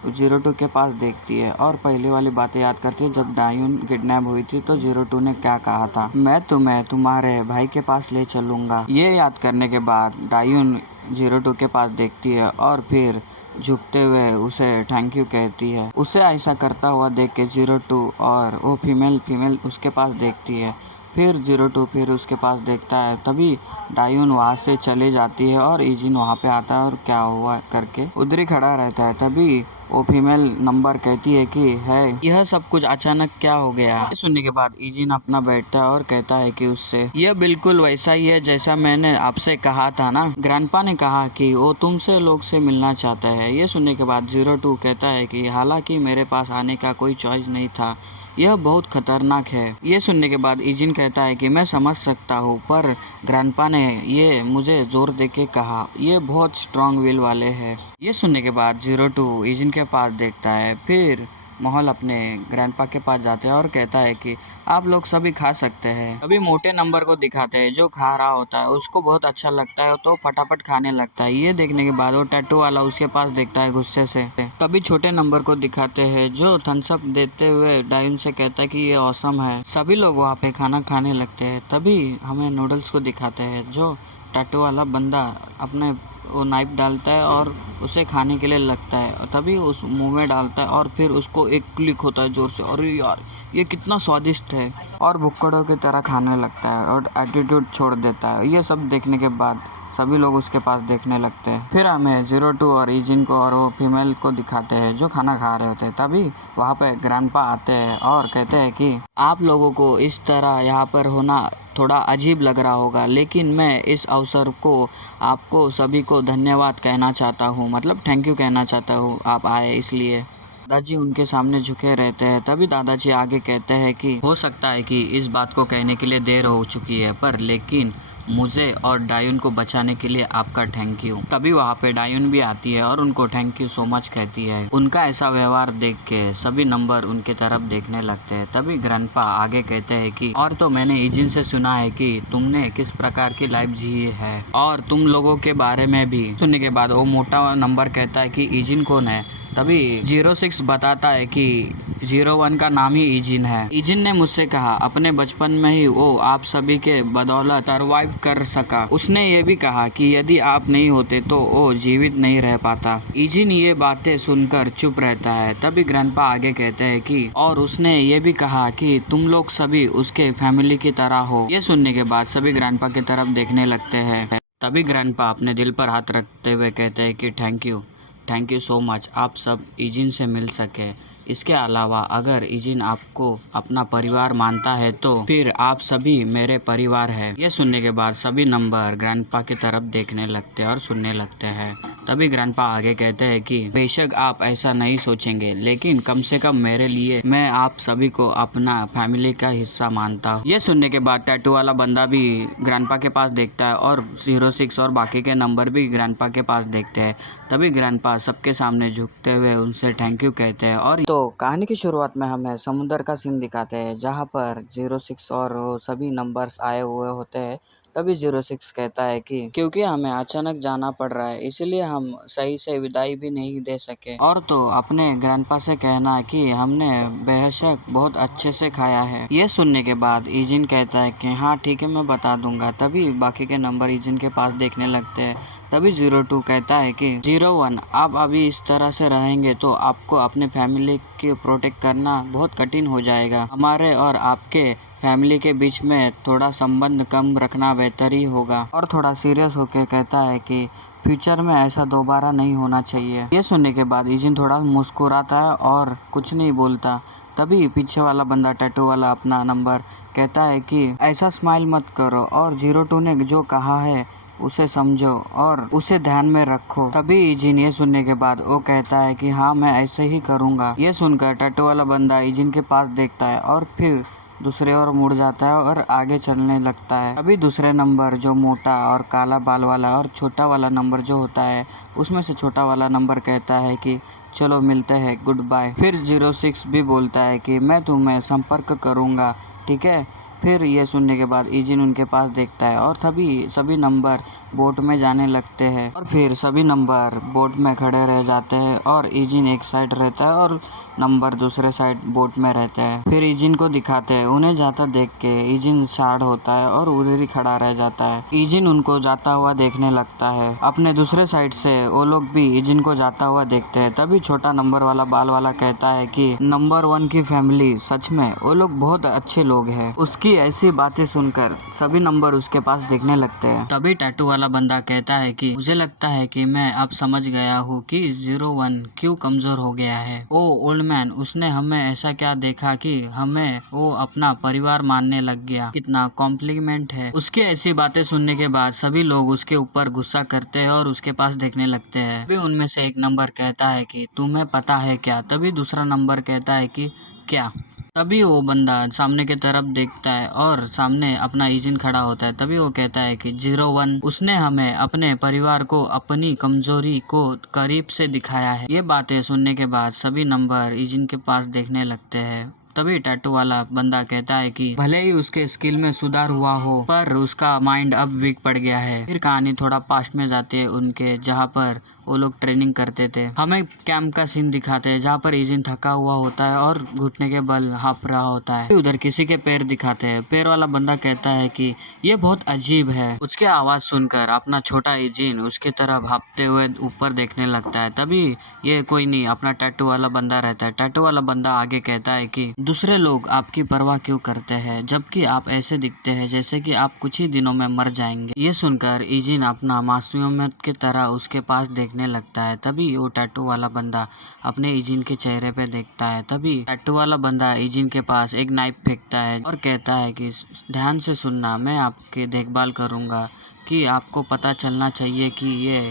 02 के पास देखती है और पहले वाली बातें याद करती है जब डायून किडनैप हुई थी तो 02 ने क्या कहा था, मैं तुम्हें तुम्हारे भाई के पास ले चलूँगा। ये याद करने के बाद डायून 02 के पास देखती है और फिर झुकते हुए उसे थैंक यू कहती है। उसे ऐसा करता हुआ देख के 02 और वो फीमेल उसके पास देखती है। फिर 02 फिर उसके पास देखता है, तभी डायून वहाँ से चले जाती है और ईजिन वहाँ पे आता है और क्या हुआ करके उधर ही खड़ा रहता है। तभी वो फीमेल नंबर कहती है कि है यह सब कुछ अचानक क्या हो गया। ये सुनने के बाद ईजिन अपना बैठता है और कहता है कि उससे यह बिल्कुल वैसा ही है जैसा मैंने आपसे कहा था ना। ग्रैंडपा ने कहा कि वो तुमसे लोग से मिलना चाहता है। ये सुनने के बाद 02 कहता है कि हालांकि मेरे पास आने का कोई चॉइस नहीं था, यह बहुत खतरनाक है। ये सुनने के बाद ईजिन कहता है कि मैं समझ सकता हूँ पर ग्रैंडपा ने ये मुझे जोर दे के कहा, ये बहुत स्ट्रांग विल वाले हैं। ये सुनने के बाद 02 ईजिन के पास देखता है, फिर मोहल अपने ग्रैंडपा के पास जाते हैं और कहता है कि आप लोग सभी खा सकते हैं। तभी मोटे नंबर को दिखाते हैं जो खा रहा होता है, उसको बहुत अच्छा लगता है तो फटाफट खाने लगता है। ये देखने के बाद वो टैटू वाला उसके पास देखता है गुस्से से। तभी छोटे नंबर को दिखाते हैं जो थम्स अप देते हुए डायून से कहता है कि ये औसम है। सभी लोग वहाँ पे खाना खाने लगते हैं। तभी हमें नूडल्स को दिखाते हैं जो टैटू वाला बंदा अपने वो नाइफ डालता है और उसे खाने के लिए लगता है और तभी उस मुंह में डालता है और फिर उसको एक क्लिक होता है जोर से, अरे यार ये कितना स्वादिष्ट है, और भुक्कड़ों की तरह खाने लगता है और एटीट्यूड छोड़ देता है। ये सब देखने के बाद सभी लोग उसके पास देखने लगते हैं। फिर हमें 02 और ईजिन को और वो फीमेल को दिखाते हैं जो खाना खा रहे होते हैं। तभी वहाँ पे ग्रैंडपा आते हैं और कहते हैं कि आप लोगों को इस तरह यहाँ पर होना थोड़ा अजीब लग रहा होगा, लेकिन मैं इस अवसर को आपको सभी को धन्यवाद कहना चाहता हूँ, मतलब थैंक यू कहना चाहता हूँ आप आए इसलिए। दादाजी उनके सामने झुके रहते हैं। तभी दादाजी आगे कहते हैं कि हो सकता है कि इस बात को कहने के लिए देर हो चुकी है पर लेकिन मुझे और डायून को बचाने के लिए आपका थैंक यू। तभी वहाँ पे डायून भी आती है और उनको थैंक यू सो मच कहती है। उनका ऐसा व्यवहार देख के सभी नंबर उनके तरफ देखने लगते हैं। तभी ग्रैंडपा आगे कहते हैं कि और तो मैंने ईजिन से सुना है कि तुमने किस प्रकार की लाइफ जी है और तुम लोगों के बारे में भी। सुनने के बाद वो मोटा नंबर कहता है कि ईजिन कौन है। तभी 06 बताता है कि 01 का नाम ही ईजिन है। ईजिन ने मुझसे कहा अपने बचपन में ही वो आप सभी के बदौलत सर्वाइव कर सका। उसने ये भी कहा कि यदि आप नहीं होते तो वो जीवित नहीं रह पाता। ईजिन ये बातें सुनकर चुप रहता है। तभी ग्रैंडपा आगे कहते हैं कि और उसने ये भी कहा कि तुम लोग सभी उसके फैमिली की तरह हो। ये सुनने के बाद सभी ग्रैंडपा की तरफ देखने लगते हैं। तभी ग्रैंडपा अपने दिल पर हाथ रखते हुए कहते हैं कि थैंक यू सो मच, आप सब ईजिन से मिल सके। इसके अलावा अगर ईजिन आपको अपना परिवार मानता है तो फिर आप सभी मेरे परिवार हैं। ये सुनने के बाद सभी नंबर ग्रैंडपा की तरफ देखने लगते हैं और सुनने लगते हैं। तभी ग्रैंडपा आगे कहते हैं कि बेशक आप ऐसा नहीं सोचेंगे, लेकिन कम से कम मेरे लिए मैं आप सभी को अपना फैमिली का हिस्सा मानता हूँ। ये सुनने के बाद टैटू वाला बंदा भी ग्रैंडपा के पास देखता है और 06 और बाकी के नंबर भी ग्रैंडपा के पास देखते हैं। तभी ग्रैंडपा सबके सामने झुकते हुए उनसे थैंक यू कहते हैं। और तो कहानी की शुरुआत में हमें समुद्र का सीन दिखाते हैं जहाँ पर 06 और सभी नंबर्स आए हुए होते हैं। तभी 06 कहता है कि क्योंकि हमें अचानक जाना पड़ रहा है इसलिए हम सही से विदाई भी नहीं दे सके, और तो अपने ग्रैंडपा से कहना है कि हमने बेशक बहुत अच्छे से खाया है। ये सुनने के बाद ईजिन कहता है कि हाँ ठीक है मैं बता दूंगा। तभी बाकी के नंबर ईजिन के पास देखने लगते हैं। तभी 02 कहता है कि 01 आप अभी इस तरह से रहेंगे तो आपको अपने फैमिली को प्रोटेक्ट करना बहुत कठिन हो जाएगा। हमारे और आपके फैमिली के बीच में थोड़ा संबंध कम रखना बेहतर ही होगा। और थोड़ा सीरियस होकर कहता है कि फ्यूचर में ऐसा दोबारा नहीं होना चाहिए। ये सुनने के बाद ईजिन थोड़ा मुस्कुराता है और कुछ नहीं बोलता। तभी पीछे वाला बंदा टैटू वाला अपना नंबर कहता है कि ऐसा स्माइल मत करो और 02 ने जो कहा है उसे समझो और उसे ध्यान में रखो। तभी ईजिन ये सुनने के बाद वो कहता है कि हाँ मैं ऐसे ही करूँगा। ये सुनकर टैटू वाला बंदा ईजिन के पास देखता है और फिर दूसरे ओर मुड़ जाता है और आगे चलने लगता है। अभी दूसरे नंबर जो मोटा और काला बाल वाला और छोटा वाला नंबर जो होता है, उसमें से छोटा वाला नंबर कहता है कि चलो मिलते हैं, गुड बाय। फिर 06 भी बोलता है कि मैं तुम्हें संपर्क करूँगा, ठीक है। फिर ये सुनने के बाद ईजिन उनके पास देखता है और तभी सभी नंबर बोट में जाने लगते हैं और फिर सभी नंबर बोट में खड़े रह जाते हैं और ईजिन एक साइड रहता है और नंबर दूसरे साइड बोट में रहते हैं। फिर ईजिन को दिखाते हैं। उन्हें जाता देख के ईजिन सैड होता है और उधर ही खड़ा रह जाता है। ईजिन उनको जाता हुआ देखने लगता है। अपने दूसरे साइड से वो लोग भी ईजिन को जाता हुआ देखते हैं। तभी छोटा नंबर वाला बाल वाला कहता है कि नंबर 1 की फैमिली सच में वो लोग बहुत अच्छे लोग हैं। उसकी ऐसी बातें सुनकर सभी नंबर उसके पास देखने लगते हैं। तभी टैटू वाला बंदा कहता है कि मुझे लगता है कि मैं अब समझ गया हूँ कि 01 क्यों कमजोर हो गया है। ओ ओल्ड मैन, उसने हमें ऐसा क्या देखा कि हमें वो अपना परिवार मानने लग गया। कितना कॉम्प्लीमेंट है। उसकी ऐसी बातें सुनने के बाद सभी लोग उसके ऊपर गुस्सा करते हैं और उसके पास देखने लगते हैं। तभी उनमें से एक नंबर कहता है कि तुम्हें पता है क्या। तभी दूसरा नंबर कहता है कि क्या। तभी वो बंदा सामने की तरफ देखता है और सामने अपना ईजिन खड़ा होता है। तभी वो कहता है कि 01 उसने हमें अपने परिवार को अपनी कमजोरी को करीब से दिखाया है। ये बातें सुनने के बाद सभी नंबर ईजिन के पास देखने लगते हैं। तभी टैटू वाला बंदा कहता है कि भले ही उसके स्किल में सुधार हुआ हो, पर उसका माइंड अब वीक पड़ गया है। फिर कहानी थोड़ा पास्ट में जाती है उनके, जहाँ पर वो लोग ट्रेनिंग करते थे। हमें कैंप का सीन दिखाते हैं जहाँ पर ईजिन थका हुआ होता है और घुटने के बल हाफ रहा होता है। उधर किसी के पैर दिखाते हैं। पैर वाला बंदा कहता है कि ये बहुत अजीब है। उसके आवाज सुनकर अपना छोटा ईजिन उसकी तरफ हाँफते हुए ऊपर देखने लगता है। तभी ये कोई नहीं, अपना टैटू वाला बंदा रहता है। टैटू वाला बंदा आगे कहता है कि दूसरे लोग आपकी परवाह क्यों करते हैं, जबकि आप ऐसे दिखते हैं जैसे कि आप कुछ ही दिनों में मर जाएंगे। ये सुनकर ईजिन अपना मासूमियत की तरह उसके पास देखने लगता है। तभी वो टैटू वाला बंदा अपने ईजिन के चेहरे पे देखता है। तभी टैटू वाला बंदा ईजिन के पास एक नाइफ फेंकता है और कहता है कि ध्यान से सुनना, मैं आपकी देखभाल करूंगा कि आपको पता चलना चाहिए कि ये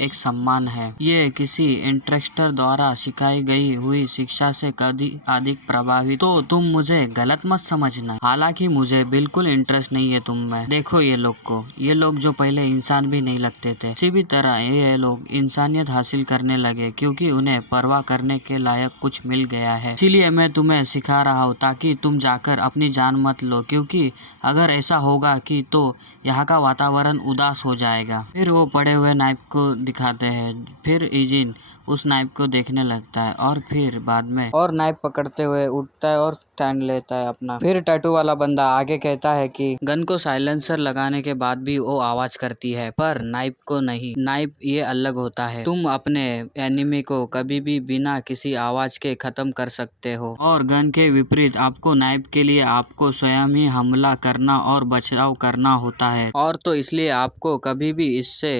एक सम्मान है। ये किसी इंस्ट्रक्टर द्वारा सिखाई गई हुई शिक्षा से कभी अधिक प्रभावी। तो तुम मुझे गलत मत समझना, हालांकि मुझे बिल्कुल इंटरेस्ट नहीं है तुम में। देखो ये लोग जो पहले इंसान भी नहीं लगते थे, किसी भी तरह ये लोग इंसानियत हासिल करने लगे क्योंकि उन्हें परवाह करने के लायक कुछ मिल गया है। इसीलिए मैं तुम्हें सिखा रहा हूँ ताकि तुम जाकर अपनी जान मत लो, क्योंकि अगर ऐसा होगा कि तो यहाँ का वातावरण उदास हो जाएगा। फिर वो पड़े हुए नाइफ को दिखाते हैं। फिर ईजिन उस नाइफ को देखने लगता है और फिर बाद में और नाइफ पकड़ते हुए उठता है और स्टैंड लेता है अपना। फिर टैटू वाला बंदा आगे कहता है कि गन को साइलेंसर लगाने के बाद भी वो आवाज करती है, पर नाइफ को नहीं। नाइफ ये अलग होता है। तुम अपने एनिमी को कभी भी बिना किसी आवाज के खत्म कर सकते हो, और गन के विपरीत आपको नाइफ के लिए आपको स्वयं ही हमला करना और बचाव करना होता है। और तो इसलिए आपको कभी भी इससे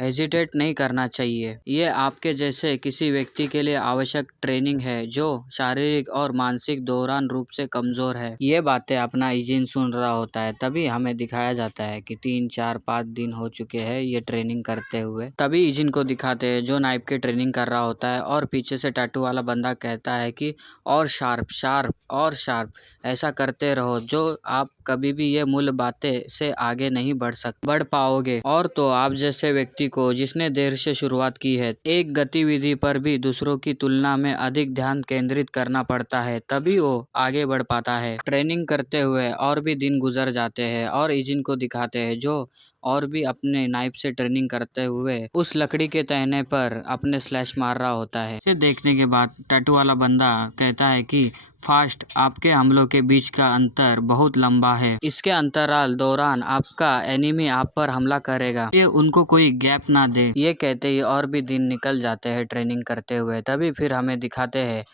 हेजिटेट नहीं करना चाहिए। ये आपके जैसे किसी व्यक्ति के लिए आवश्यक ट्रेनिंग है जो शारीरिक और मानसिक दौरान रूप से कमजोर है। ये बातें अपना ईजिन सुन रहा होता है। तभी हमें दिखाया जाता है कि 3, 4, 5 दिन हो चुके हैं ये ट्रेनिंग करते हुए। तभी ईजिन को दिखाते हैं जो नाइफ की ट्रेनिंग कर रहा होता है और पीछे से टैटू वाला बंदा कहता है कि और शार्प शार्प और शार्प, ऐसा करते रहो जो आप कभी भी ये मूल बातें से आगे नहीं बढ़ पाओगे। और तो आप जैसे व्यक्ति को जिसने देर से शुरुआत की है, एक गतिविधि पर भी दूसरों की तुलना में अधिक ध्यान केंद्रित करना पड़ता है, तभी वो आगे बढ़ पाता है। ट्रेनिंग करते हुए और भी दिन गुजर जाते हैं और ईजिन को दिखाते हैं जो और भी अपने नाइफ से ट्रेनिंग करते हुए उस लकड़ी के तहने पर अपने स्लैश मार रहा होता है। इसे देखने के बाद टैटू वाला बंदा कहता है कि फास्ट, आपके हमलों के बीच का अंतर बहुत लंबा है। इसके अंतराल दौरान आपका एनिमी आप पर हमला करेगा, ये उनको कोई गैप ना दे। ये कहते ही और भी दिन निकल जाते हैं ट्रेनिंग करते हुए। तभी फिर हमें दिखाते हैं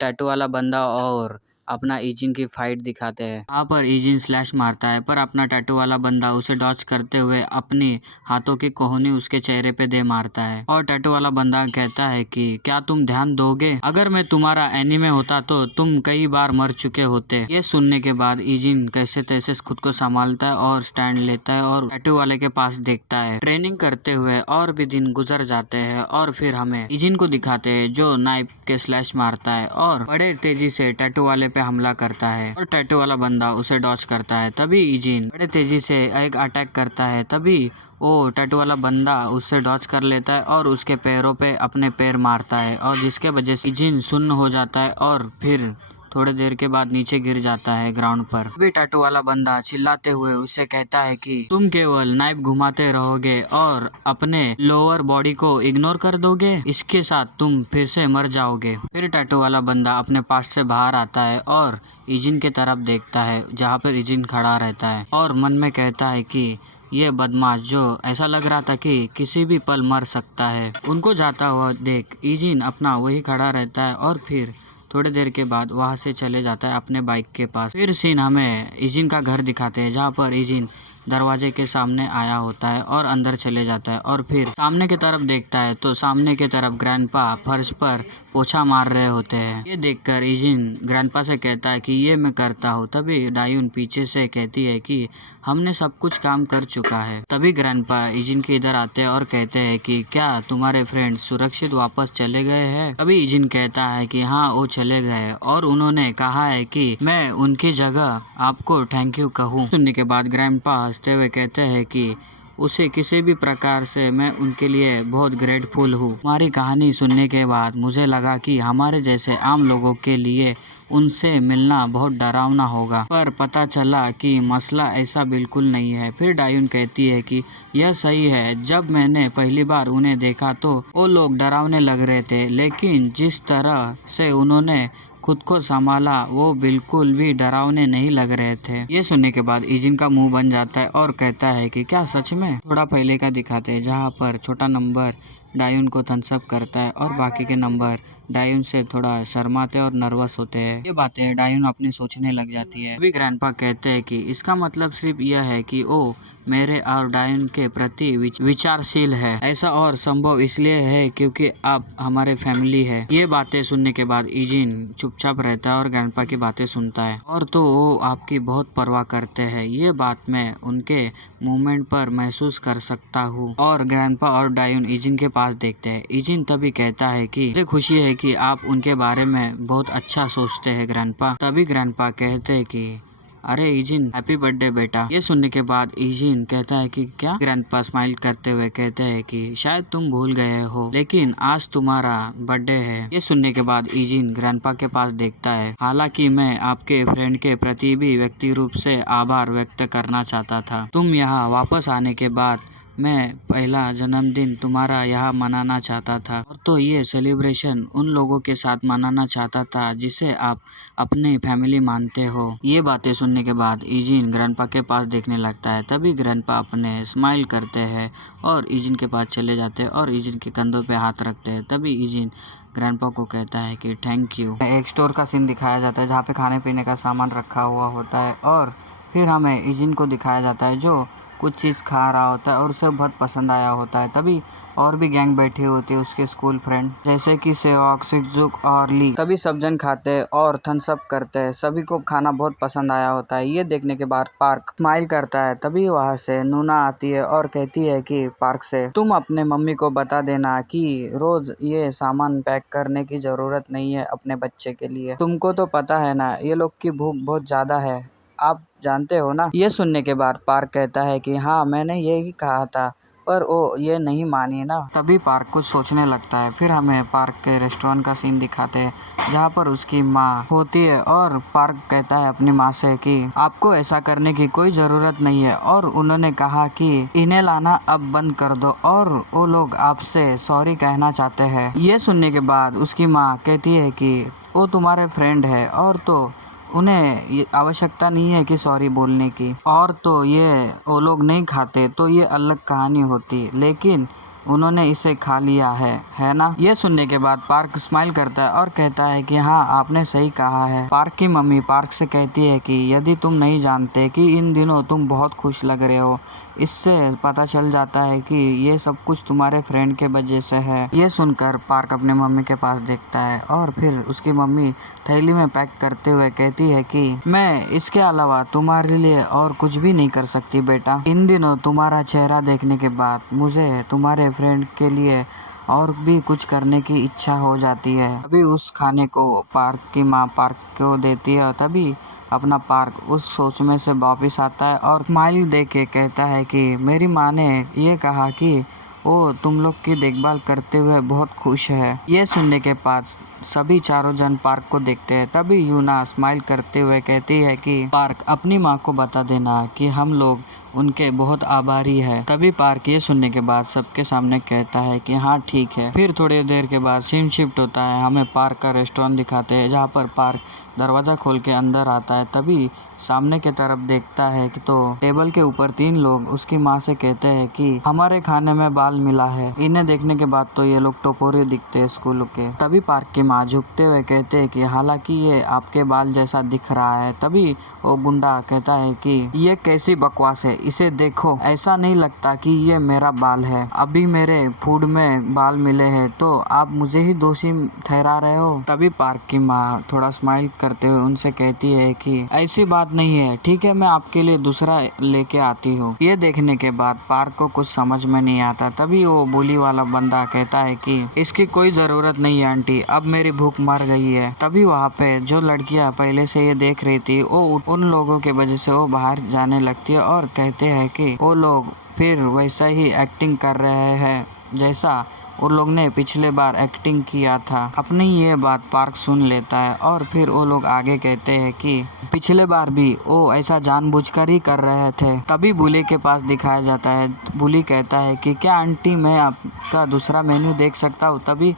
टैटू वाला बंदा और अपना ईजिन की फाइट दिखाते हैं। यहाँ पर ईजिन स्लैश मारता है, पर अपना टैटू वाला बंदा उसे डॉच करते हुए अपनी हाथों की कोहनी उसके चेहरे पे दे मारता है। और टैटू वाला बंदा कहता है कि क्या तुम ध्यान दोगे, अगर मैं तुम्हारा एनिमे होता तो तुम कई बार मर चुके होते। ये सुनने के बाद ईजिन कैसे तैसे खुद को संभालता है और स्टैंड लेता है और टैटू वाले के पास देखता है। ट्रेनिंग करते हुए और भी दिन गुजर जाते हैं और फिर हमें ईजिन को दिखाते हैं जो नाइफ के स्लैश मारता है और बड़े तेजी से टैटू वाले पे हमला करता है और टैटू वाला बंदा उसे डॉच करता है। तभी इजिन बड़े तेजी से एक अटैक करता है। तभी वो टैटू वाला बंदा उससे डॉच कर लेता है और उसके पैरों पे अपने पैर मारता है और जिसके वजह से इजिन सुन्न हो जाता है और फिर थोड़ी देर के बाद नीचे गिर जाता है ग्राउंड पर। अभी टैटू वाला बंदा चिल्लाते हुए उसे कहता है कि तुम केवल नाइफ घुमाते रहोगे और अपने लोअर बॉडी को इग्नोर कर दोगे, इसके साथ तुम फिर से मर जाओगे। फिर टैटू वाला बंदा अपने पास से बाहर आता है और इजिन की तरफ देखता है जहाँ पर इजिन खड़ा रहता है और मन में कहता है कि ये बदमाश जो ऐसा लग रहा था कि किसी भी पल मर सकता है, उनको जाता हुआ देख इजिन अपना वही खड़ा रहता है और फिर थोड़ी देर के बाद वहाँ से चले जाता है अपने बाइक के पास। फिर सीन हमें इजिन का घर दिखाते हैं जहाँ पर इजिन दरवाजे के सामने आया होता है और अंदर चले जाता है और फिर सामने की तरफ देखता है तो सामने की तरफ ग्रैंडपा फर्श पर पोछा मार रहे होते हैं। ये देखकर इजिन ग्रैंडपा से कहता है कि ये मैं करता हूँ। तभी डायून पीछे से कहती है कि हमने सब कुछ काम कर चुका है। तभी ग्रैंडपा इजिन के इधर आते हैं और कहते हैं कि क्या तुम्हारे फ्रेंड सुरक्षित वापस चले गए हैं? तभी इजिन कहता है कि हाँ वो चले गए और उन्होंने कहा है कि मैं उनकी जगह आपको थैंक यू कहूँ। सुनने के बाद ग्रैंडपा हंसते हुए कहते हैं कि उसे किसी भी प्रकार से मैं उनके लिए बहुत ग्रेटफुल हूँ। हमारी कहानी सुनने के बाद मुझे लगा कि हमारे जैसे आम लोगों के लिए उनसे मिलना बहुत डरावना होगा, पर पता चला कि मसला ऐसा बिल्कुल नहीं है। फिर डायून कहती है कि यह सही है, जब मैंने पहली बार उन्हें देखा तो वो लोग डरावने लग रहे थे, लेकिन जिस तरह से उन्होंने खुद को संभाला वो बिल्कुल भी डरावने नहीं लग रहे थे। ये सुनने के बाद इजिन का मुंह बन जाता है और कहता है कि क्या सच में? थोड़ा पहले का दिखाते हैं जहाँ पर छोटा नंबर डायून को थम्स अप करता है और बाकी के नंबर डायून से थोड़ा शर्माते और नर्वस होते हैं। ये बातें डायून अपनी सोचने लग जाती है। अभी ग्रैंडपा कहते हैं कि इसका मतलब सिर्फ यह है कि वो मेरे और डायून के प्रति विचारशील है। ऐसा और संभव इसलिए है क्योंकि आप हमारे फैमिली है। ये बातें सुनने के बाद इजिन चुपचाप रहता है और ग्रैंडपा की बातें सुनता है और तो वो आपकी बहुत परवाह करते हैं। ये बात मैं उनके मूवमेंट पर महसूस कर सकता हूँ। और ग्रैंडपा और डायून इजिन के पास देखते हैं। इजिन तभी कहता है कि मुझे खुशी है कि आप उनके बारे में बहुत अच्छा सोचते हैं ग्रैंडपा। तभी ग्रैंडपा कहते हैं कि अरे इजिन हैप्पी बर्थडे बेटा। ये सुनने के बाद इजिन कहता है कि क्या? ग्रैंडपा स्माइल करते हुए कहते हैं कि शायद तुम भूल गए हो, लेकिन आज तुम्हारा बर्थडे है। ये सुनने के बाद इजिन ग्रैंडपा के पास देखता है। हालांकि मैं आपके फ्रेंड के प्रति भी व्यक्ति रूप से आभार व्यक्त करना चाहता था। तुम यहाँ वापस आने के बाद मैं पहला जन्मदिन तुम्हारा यहाँ मनाना चाहता था और तो ये सेलिब्रेशन उन लोगों के साथ मनाना चाहता था जिसे आप अपनी फैमिली मानते हो। ये बातें सुनने के बाद इजिन ग्रैंडपा के पास देखने लगता है। तभी ग्रैंडपा अपने स्माइल करते हैं और इजिन के पास चले जाते हैं और इजिन के कंधों पे हाथ रखते हैं। तभी इजिन ग्रैंडपा को कहता है कि थैंक यू। एक स्टोर का सीन दिखाया जाता है जहाँ पे खाने पीने का सामान रखा हुआ होता है और फिर हमें इजिन को दिखाया जाता है जो कुछ चीज़ खा रहा होता है और उसे बहुत पसंद आया होता है। तभी और भी गैंग बैठी होती है उसके स्कूल फ्रेंड जैसे कि सेवक, सिक्जुक और ली। तभी सब जन खाते हैं और थम्स अप करते हैं। सभी को खाना बहुत पसंद आया होता है। ये देखने के बाद पार्क स्माइल करता है। तभी वहाँ से नूना आती है और कहती है कि पार्क से तुम अपने मम्मी को बता देना कि रोज ये सामान पैक करने की जरूरत नहीं है अपने बच्चे के लिए। तुमको तो पता है ना ये लोग की भूख बहुत ज्यादा है, आप जानते हो ना। ये सुनने के बाद पार्क कहता है कि हाँ मैंने यही कहा था, पर वो ये नहीं मानी ना। तभी पार्क कुछ सोचने लगता है। फिर हमें पार्क के रेस्टोरेंट का सीन दिखाते हैं जहाँ पर उसकी माँ होती है और पार्क कहता है अपनी माँ से कि आपको ऐसा करने की कोई ज़रूरत नहीं है और उन्होंने कहा कि इन्हें लाना अब बंद कर दो और वो लोग आपसे सॉरी कहना चाहते हैं। ये सुनने के बाद उसकी माँ कहती है कि वो तुम्हारे फ्रेंड है और तो उन्हें ये आवश्यकता नहीं है कि सॉरी बोलने की, और तो ये वो लोग नहीं खाते तो ये अलग कहानी होती, लेकिन उन्होंने इसे खा लिया है ना। ये सुनने के बाद पार्क स्माइल करता है और कहता है कि हाँ आपने सही कहा है। पार्क की मम्मी पार्क से कहती है कि यदि तुम नहीं जानते कि इन दिनों तुम बहुत खुश लग रहे हो, इससे पता चल जाता है कि ये सब कुछ तुम्हारे फ्रेंड के वजह से है। ये सुनकर पार्क अपने मम्मी के पास देखता है और फिर उसकी मम्मी थैली में पैक करते हुए कहती है कि मैं इसके अलावा तुम्हारे लिए और कुछ भी नहीं कर सकती बेटा। इन दिनों तुम्हारा चेहरा देखने के बाद मुझे तुम्हारे फ्रेंड के लिए और भी कुछ करने की इच्छा हो जाती है। तभी उस खाने को पार्क की माँ पार्क को देती है और तभी अपना पार्क उस सोच में से वापिस आता है और स्माइल दे के कहता है कि मेरी माँ ने ये कहा कि वो तुम लोग की देखभाल करते हुए बहुत खुश है। ये सुनने के बाद सभी चारों जन पार्क को देखते हैं। तभी यूना स्माइल करते हुए कहती है कि पार्क अपनी माँ को बता देना कि हम लोग उनके बहुत आभारी है। तभी पार्क ये सुनने के बाद सबके सामने कहता है कि हाँ ठीक है। फिर थोड़ी देर के बाद सीन शिफ्ट होता है। हमें पार्क का रेस्टोरेंट दिखाते हैं जहाँ पर पार्क दरवाज़ा खोल के अंदर आता है। तभी सामने की तरफ देखता है कि तो टेबल के ऊपर 3 लोग उसकी माँ से कहते हैं कि हमारे खाने में बाल मिला है। इन्हें देखने के बाद तो ये लोग टपोरे दिखते हैं स्कूल के। तभी पार्क की माँ झुकते हुए कहते हैं कि हालांकि ये आपके बाल जैसा दिख रहा है। तभी वो गुंडा कहता है कि ये कैसी बकवास है, इसे देखो, ऐसा नहीं लगता कि ये मेरा बाल है। अभी मेरे फूड में बाल मिले हैं तो आप मुझे ही दोषी ठहरा रहे हो। तभी पार्क की माँ थोड़ा स्माइल करते हुए उनसे कहती है कि ऐसी बात नहीं है, ठीक है, मैं आपके लिए दूसरा लेके आती हूँ। ये देखने के बाद पार्क को कुछ समझ में नहीं आता। तभी वो बोली वाला बंदा कहता है कि इसकी कोई जरूरत नहीं है आंटी, अब मेरी भूख मर गई है। तभी वहाँ पे जो लड़कियाँ पहले से ये देख रही थी वो उन लोगों के वजह से वो बाहर जाने लगती है और कहते हैं कि वो लोग फिर वैसा ही एक्टिंग कर रहे हैं जैसा उन लोग ने पिछले बार एक्टिंग किया था। अपनी ये बात पार्क सुन लेता है और फिर वो लोग आगे कहते हैं कि पिछले बार भी वो ऐसा जानबूझकर ही कर रहे थे। तभी बुली के पास दिखाया जाता है। बुली कहता है कि क्या आंटी मैं आपका दूसरा मेन्यू देख सकता हूँ। तभी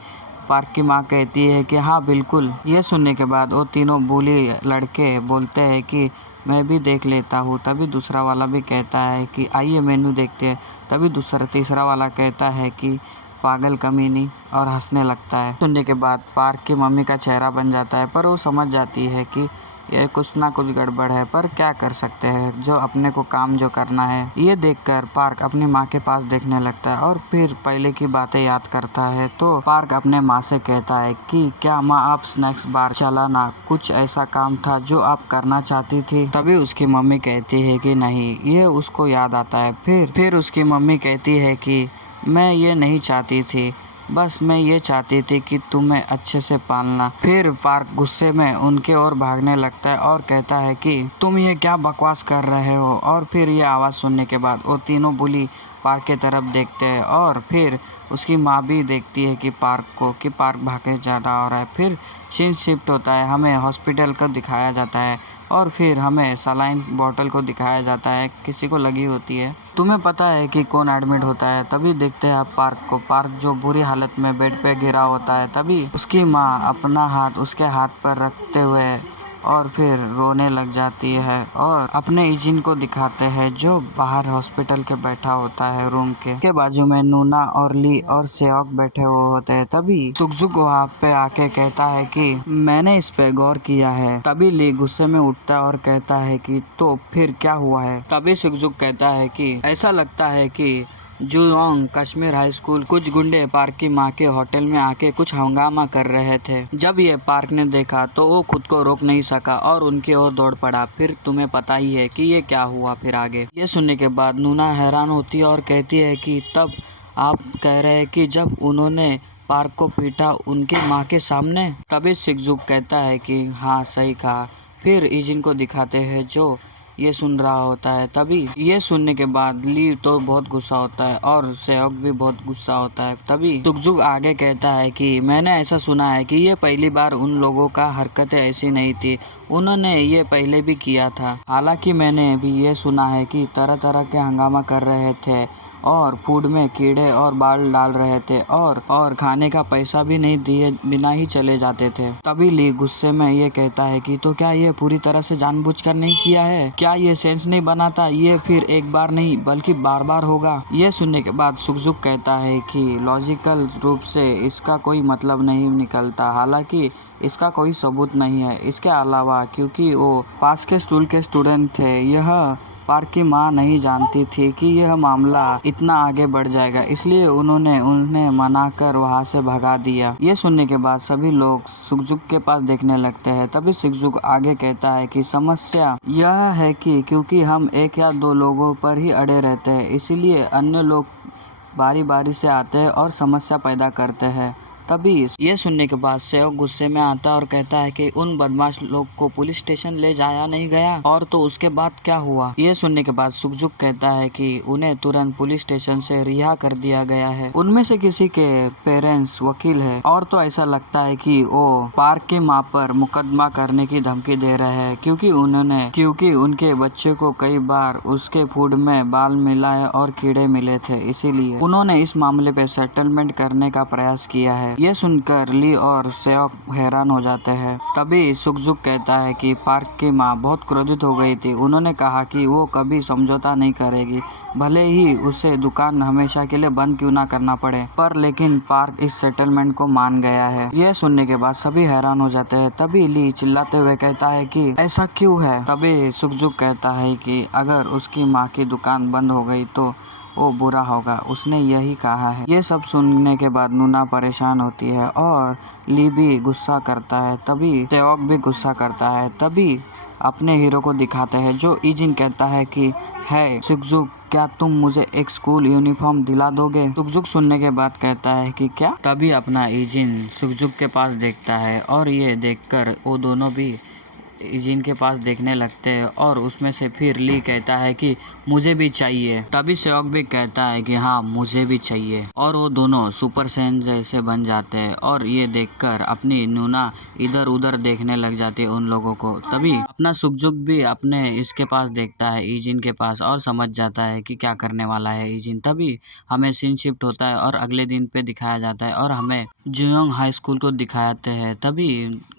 पार्क की माँ कहती है कि हाँ बिल्कुल। ये सुनने के बाद वो तीनों बुली लड़के बोलते हैं कि मैं भी देख लेता हूँ। तभी दूसरा वाला भी कहता है कि आइए मेन्यू देखते हैं। तभी तीसरा वाला कहता है कि पागल कमीनी, और हंसने लगता है। सुनने के बाद पार्क की मम्मी का चेहरा बन जाता है पर वो समझ जाती है कि ये कुछ ना कुछ गड़बड़ है, पर क्या कर सकते हैं, जो अपने को काम जो करना है। ये देखकर पार्क अपनी माँ के पास देखने लगता है और फिर पहले की बातें याद करता है। तो पार्क अपने माँ से कहता है कि क्या माँ आप स्नैक्स बार चलाना कुछ ऐसा काम था जो आप करना चाहती थी। तभी उसकी मम्मी कहती है कि नहीं, ये उसको याद आता है। फिर उसकी मम्मी कहती है कि मैं ये नहीं चाहती थी, बस मैं ये चाहती थी कि तुम्हें अच्छे से पालना। फिर पार्क गुस्से में उनके ओर भागने लगता है और कहता है कि तुम ये क्या बकवास कर रहे हो। और फिर ये आवाज़ सुनने के बाद वो तीनों बुली पार्क की तरफ देखते हैं और फिर उसकी माँ भी देखती है कि पार्क भागे जा रहा है। फिर सीन शिफ्ट होता है। हमें हॉस्पिटल को दिखाया जाता है और फिर हमें सलाइन बॉटल को दिखाया जाता है, किसी को लगी होती है। तुम्हें पता है कि कौन एडमिट होता है। तभी देखते हैं आप पार्क को। पार्क जो बुरी हालत में बेड पे गिरा होता है। तभी उसकी माँ अपना हाथ उसके हाथ पर रखते हुए और फिर रोने लग जाती है और अपने इजिन को दिखाते हैं जो बाहर हॉस्पिटल के बैठा होता है रूम के बाजू में नूना और ली और सेओक बैठे हुए होते हैं। तभी सुकजुक वहाँ पे आके कहता है कि मैंने इस पे गौर किया है। तभी ली गुस्से में उठता है और कहता है कि तो फिर क्या हुआ है। तभी सुकजुक कहता है कि ऐसा लगता है कि जुओंग कश्मीर हाई स्कूल कुछ गुंडे पार्क की माँ के होटल में आके कुछ हंगामा कर रहे थे। जब ये पार्क ने देखा तो वो खुद को रोक नहीं सका और उनकी ओर दौड़ पड़ा। फिर तुम्हें पता ही है कि ये क्या हुआ फिर आगे। ये सुनने के बाद नूना हैरान होती है और कहती है कि तब आप कह रहे हैं कि जब उन्होंने पार्क को पीटा उनकी माँ के सामने। तभी सिकजुक कहता है कि हाँ सही कहा। फिर इजिन को दिखाते हैं जो ये सुन रहा होता है। तभी ये सुनने के बाद ली तो बहुत गुस्सा होता है और सेओक भी बहुत गुस्सा होता है। तभी सुकजुक आगे कहता है कि मैंने ऐसा सुना है कि ये पहली बार उन लोगों का हरकतें ऐसी नहीं थी, उन्होंने ये पहले भी किया था। हालांकि मैंने भी ये सुना है कि तरह तरह के हंगामा कर रहे थे और फूड में कीड़े और बाल डाल रहे थे और खाने का पैसा भी नहीं दिए बिना ही चले जाते थे। तभी ली गुस्से में ये कहता है कि तो क्या ये पूरी तरह से जानबूझकर नहीं किया है, क्या ये सेंस नहीं बनाता, ये फिर एक बार नहीं बल्कि बार बार होगा। ये सुनने के बाद सुकजुक कहता है कि लॉजिकल रूप से इसका कोई मतलब नहीं निकलता, हालांकि इसका कोई सबूत नहीं है। इसके अलावा क्योंकि वो पास के स्कूल के स्टूडेंट थे, यह पार्क की माँ नहीं जानती थी कि यह मामला इतना आगे बढ़ जाएगा, इसलिए उन्होंने उन्हें मनाकर वहाँ से भगा दिया। ये सुनने के बाद सभी लोग सुकजुक के पास देखने लगते हैं। तभी सुकजुक आगे कहता है कि समस्या यह है कि क्योंकि हम एक या दो लोगों पर ही अड़े रहते हैं, इसीलिए अन्य लोग बारी बारी से आते हैं और समस्या पैदा करते हैं। तभी ये सुनने के बाद सेवक गुस्से में आता है और कहता है कि उन बदमाश लोग को पुलिस स्टेशन ले जाया नहीं गया, और तो उसके बाद क्या हुआ। ये सुनने के बाद सुखजुक कहता है कि उन्हें तुरंत पुलिस स्टेशन से रिहा कर दिया गया है। उनमें से किसी के पेरेंट्स वकील है, और तो ऐसा लगता है कि वो पार्क की माँ पर मुकदमा करने की धमकी दे रहे हैं, क्योंकि उनके बच्चे को कई बार उसके फूड में बाल मिलाए और कीड़े मिले थे, इसीलिए उन्होंने इस मामले पे सेटलमेंट करने का प्रयास किया है। ये सुनकर ली और सेवक हैरान हो जाते हैं। तभी सुखजुक कहता है कि पार्क की माँ बहुत क्रोधित हो गई थी। उन्होंने कहा कि वो कभी समझौता नहीं करेगी, भले ही उसे दुकान हमेशा के लिए बंद क्यों ना करना पड़े। पर लेकिन पार्क इस सेटलमेंट को मान गया है। यह सुनने के बाद सभी हैरान हो जाते हैं। तभी ली चिल्लाते हुए कहता है कि ऐसा क्यों है। तभी सुखजुक कहता है कि अगर उसकी माँ की दुकान बंद हो गई तो वो बुरा होगा, उसने यही कहा है। ये सब सुनने के बाद नूना परेशान होती है और ली भी गुस्सा करता है। तभी सेवक भी गुस्सा करता है। तभी अपने हीरो को दिखाते हैं, जो इजिन कहता है कि है सुखजुक, क्या तुम मुझे एक स्कूल यूनिफॉर्म दिला दोगे। सुखजुक सुनने के बाद कहता है कि क्या। तभी अपना इजिन सुखजुक के पास देखता है और ये देखकर वो दोनों भी इजिन के पास देखने लगते हैं, और उसमें से फिर ली कहता है कि मुझे भी चाहिए। तभी सेवक भी कहता है कि हाँ मुझे भी चाहिए, और वो दोनों सुपर सैन जैसे बन जाते हैं। और ये देखकर अपनी नूना इधर उधर देखने लग जाती है उन लोगों को। तभी अपना सुखजुक भी अपने इसके पास देखता है, इजिन के पास, और समझ जाता है कि क्या करने वाला है इजिन। तभी हमें सीन शिफ्ट होता है और अगले दिन पे दिखाया जाता है, और हमें जुयोंग हाई स्कूल को दिखाते हैं। तभी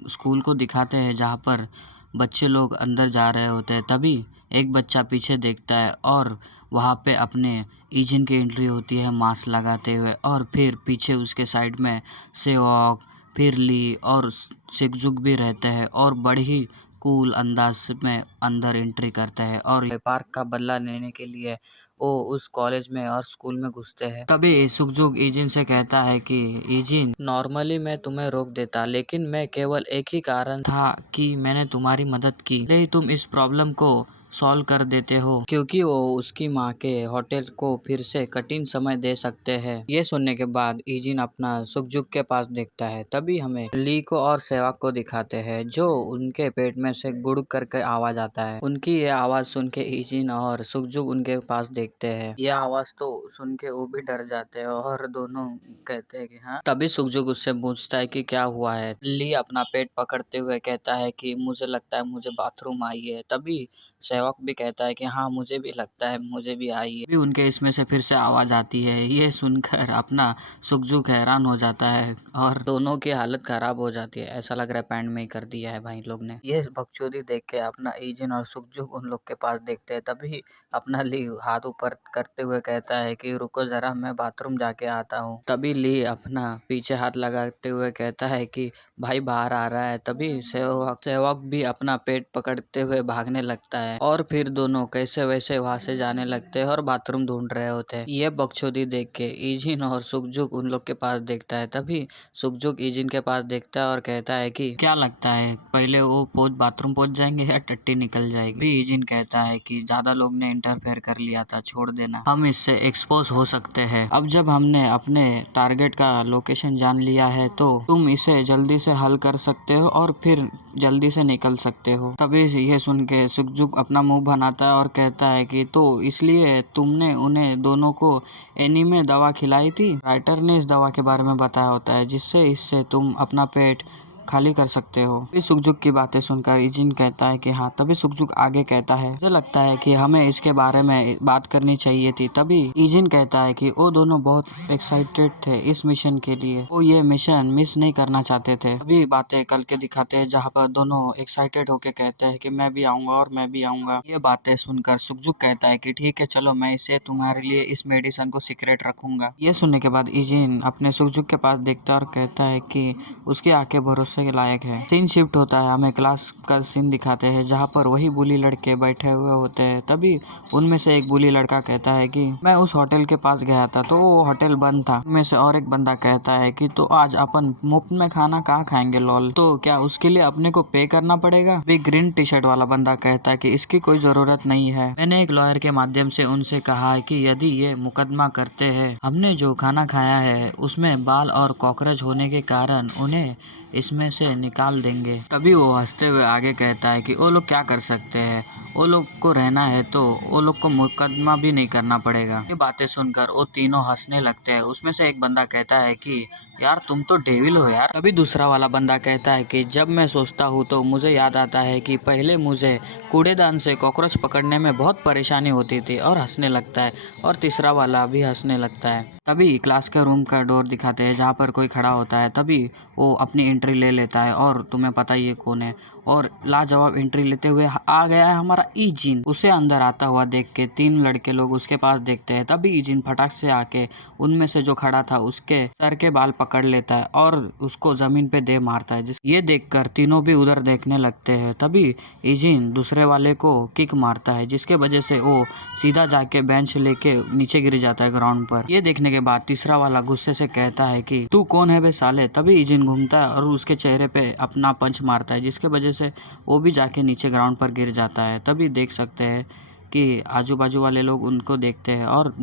स्कूल को दिखाते हैं जहाँ पर बच्चे लोग अंदर जा रहे होते हैं। तभी एक बच्चा पीछे देखता है और वहाँ पे अपने इजिन की एंट्री होती है मास्क लगाते हुए, और फिर पीछे उसके साइड में सेवक, फिर ली और सिकजुक भी रहते हैं, और बड़ी ही कूल अंदाज में अंदर एंट्री करते हैं, और पार्क का बदला लेने के लिए वो उस कॉलेज में और स्कूल में घुसते हैं। तभी सुखजुक इजिन से कहता है कि इजिन, नॉर्मली मैं तुम्हें रोक देता, लेकिन मैं केवल एक ही कारण था कि मैंने तुम्हारी मदद की, ले तुम इस प्रॉब्लम को सॉल्व कर देते हो, क्योंकि वो उसकी माँ के होटल को फिर से कठिन समय दे सकते हैं। ये सुनने के बाद इजिन अपना सुखजुक के पास देखता है। तभी हमें ली को और सेवक को दिखाते हैं, जो उनके पेट में से गुड़ करके आवाज आता है। उनकी ये आवाज सुन के इजिन और सुखजुक उनके पास देखते हैं। ये आवाज तो सुन के वो भी डर जाते हैं और दोनों कहते हैं कि हाँ। तभी सुखजुक उससे पूछता है कि क्या हुआ है। ली अपना पेट पकड़ते हुए कहता है कि मुझे लगता है मुझे बाथरूम आई है। तभी सेवक भी कहता है कि हाँ मुझे भी लगता है मुझे भी आई है। भी उनके इसमें से फिर से आवाज आती है। ये सुनकर अपना सुखजुक हैरान हो जाता है और दोनों की हालत खराब हो जाती है। ऐसा लग रहा है पैंट में ही कर दिया है भाई लोग ने। ये बकचोदी देख के अपना इजिन और सुखजुक उन लोग के पास देखते हैं। तभी अपना ली हाथ ऊपर करते हुए कहता है कि रुको जरा, मैं बाथरूम जाके आता हूँ। तभी ली अपना पीछे हाथ लगाते हुए कहता है कि भाई बाहर आ रहा है। तभी सेवक भी अपना पेट पकड़ते हुए भागने लगता है, और फिर दोनों कैसे वैसे वहां से जाने लगते हैं और बाथरूम ढूंढ रहे होते हैं। ये बकचोदी देख के इजिन और सुखजुक उन लोग के पास देखता है। तभी सुखजुक इजिन के पास देखता है और कहता है कि क्या लगता है पहले वो बाथरूम पहुंच जाएंगे या टट्टी निकल जाएगी। भी इजिन कहता है कि ज्यादा लोग ने इंटरफेयर कर लिया था, छोड़ देना, हम इससे एक्सपोज हो सकते हैं। अब जब हमने अपने टारगेट का लोकेशन जान लिया है तो तुम इसे जल्दी से हल कर सकते हो और फिर जल्दी से निकल सकते हो। तभी ये सुन के सुखजुक अपना मुंह बनाता है और कहता है कि तो इसलिए तुमने उन्हें दोनों को एनी में दवा खिलाई थी। राइटर ने इस दवा के बारे में बताया होता है जिससे इससे तुम अपना पेट खाली कर सकते हो। तभी सुखजुक की बातें सुनकर इजिन कहता है कि हाँ। तभी सुखजुक आगे कहता है मुझे लगता है कि हमें इसके बारे में बात करनी चाहिए थी। तभी इजिन कहता है कि वो दोनों बहुत एक्साइटेड थे इस मिशन के लिए, वो ये मिशन मिस नहीं करना चाहते थे। अभी बातें कल के दिखाते हैं जहाँ पर दोनों एक्साइटेड होके कहते हैं कि मैं भी आऊंगा और मैं भी आऊंगा। ये बातें सुनकर सुखजुक कहता है कि ठीक है चलो, मैं इसे तुम्हारे लिए इस मेडिसिन को सीक्रेट रखूंगा। ये सुनने के बाद इजिन अपने सुखजुक के पास देखता है और कहता है कि उसकी आंखें भरोसे भरोसे के लायक है। सीन शिफ्ट होता है, हमें क्लास का सीन दिखाते हैं जहाँ पर वही बुली लड़के बैठे हुए होते हैं। तभी उनमें से एक बुली लड़का कहता है कि मैं उस होटल के पास गया था तो वो होटल बंद था। उनमें से और एक बंदा कहता है कि तो आज अपन मुफ्त में खाना कहाँ खाएंगे लॉल, तो क्या उसके लिए अपने को पे करना पड़ेगा? भी ग्रीन टी शर्ट वाला बंदा कहता है कि इसकी कोई जरूरत नहीं है। मैंने एक लॉयर के माध्यम से उनसे कहा है कि यदि ये मुकदमा करते हैं, हमने जो खाना खाया है उसमें बाल और कॉकरोच होने के कारण उन्हें इसमें से निकाल देंगे। तभी वो हंसते हुए आगे कहता है कि वो लोग क्या कर सकते हैं, वो लोग को रहना है तो वो लोग को मुकदमा भी नहीं करना पड़ेगा। ये बातें सुनकर वो तीनों हंसने लगते हैं। उसमें से एक बंदा कहता है कि यार तुम तो डेविल हो यार। तभी दूसरा वाला बंदा कहता है कि जब मैं सोचता हूँ तो मुझे याद आता है कि पहले मुझे कूड़ेदान से कॉकरोच पकड़ने में बहुत परेशानी होती थी, और हंसने लगता है। और तीसरा वाला भी हंसने लगता है। तभी क्लास के रूम का डोर दिखाते हैं जहाँ पर कोई खड़ा होता है। तभी वो अपनी एंट्री ले लेता है और तुम्हें पता ही है कौन है। और लाजवाब एंट्री लेते हुए आ गया है हमारा ईजिन। उसे अंदर आता हुआ देख के तीन लड़के लोग उसके पास देखते हैं। तभी ईजिन फटाक से आके उनमें से जो खड़ा था उसके सर के बाल पकड़ लेता है और उसको जमीन पे दे मारता है। ये देखकर तीनों भी उधर देखने लगते हैं। तभी ईजिन दूसरे वाले को किक मारता है जिसके वजह से वो सीधा जाके बेंच लेके नीचे गिर जाता है ग्राउंड पर। ये देखने के बाद तीसरा वाला गुस्से से कहता है कि तू कौन है बे साले। तभी ईजिन घूमता है और उसके चेहरे पे अपना पंच मारता है जिसके वजह से वो भी जाके नीचे ग्राउंड पर गिर जाता है। तभी देख सकते हैं कि आजू बाजू वाले लोग उनको देखते हैं और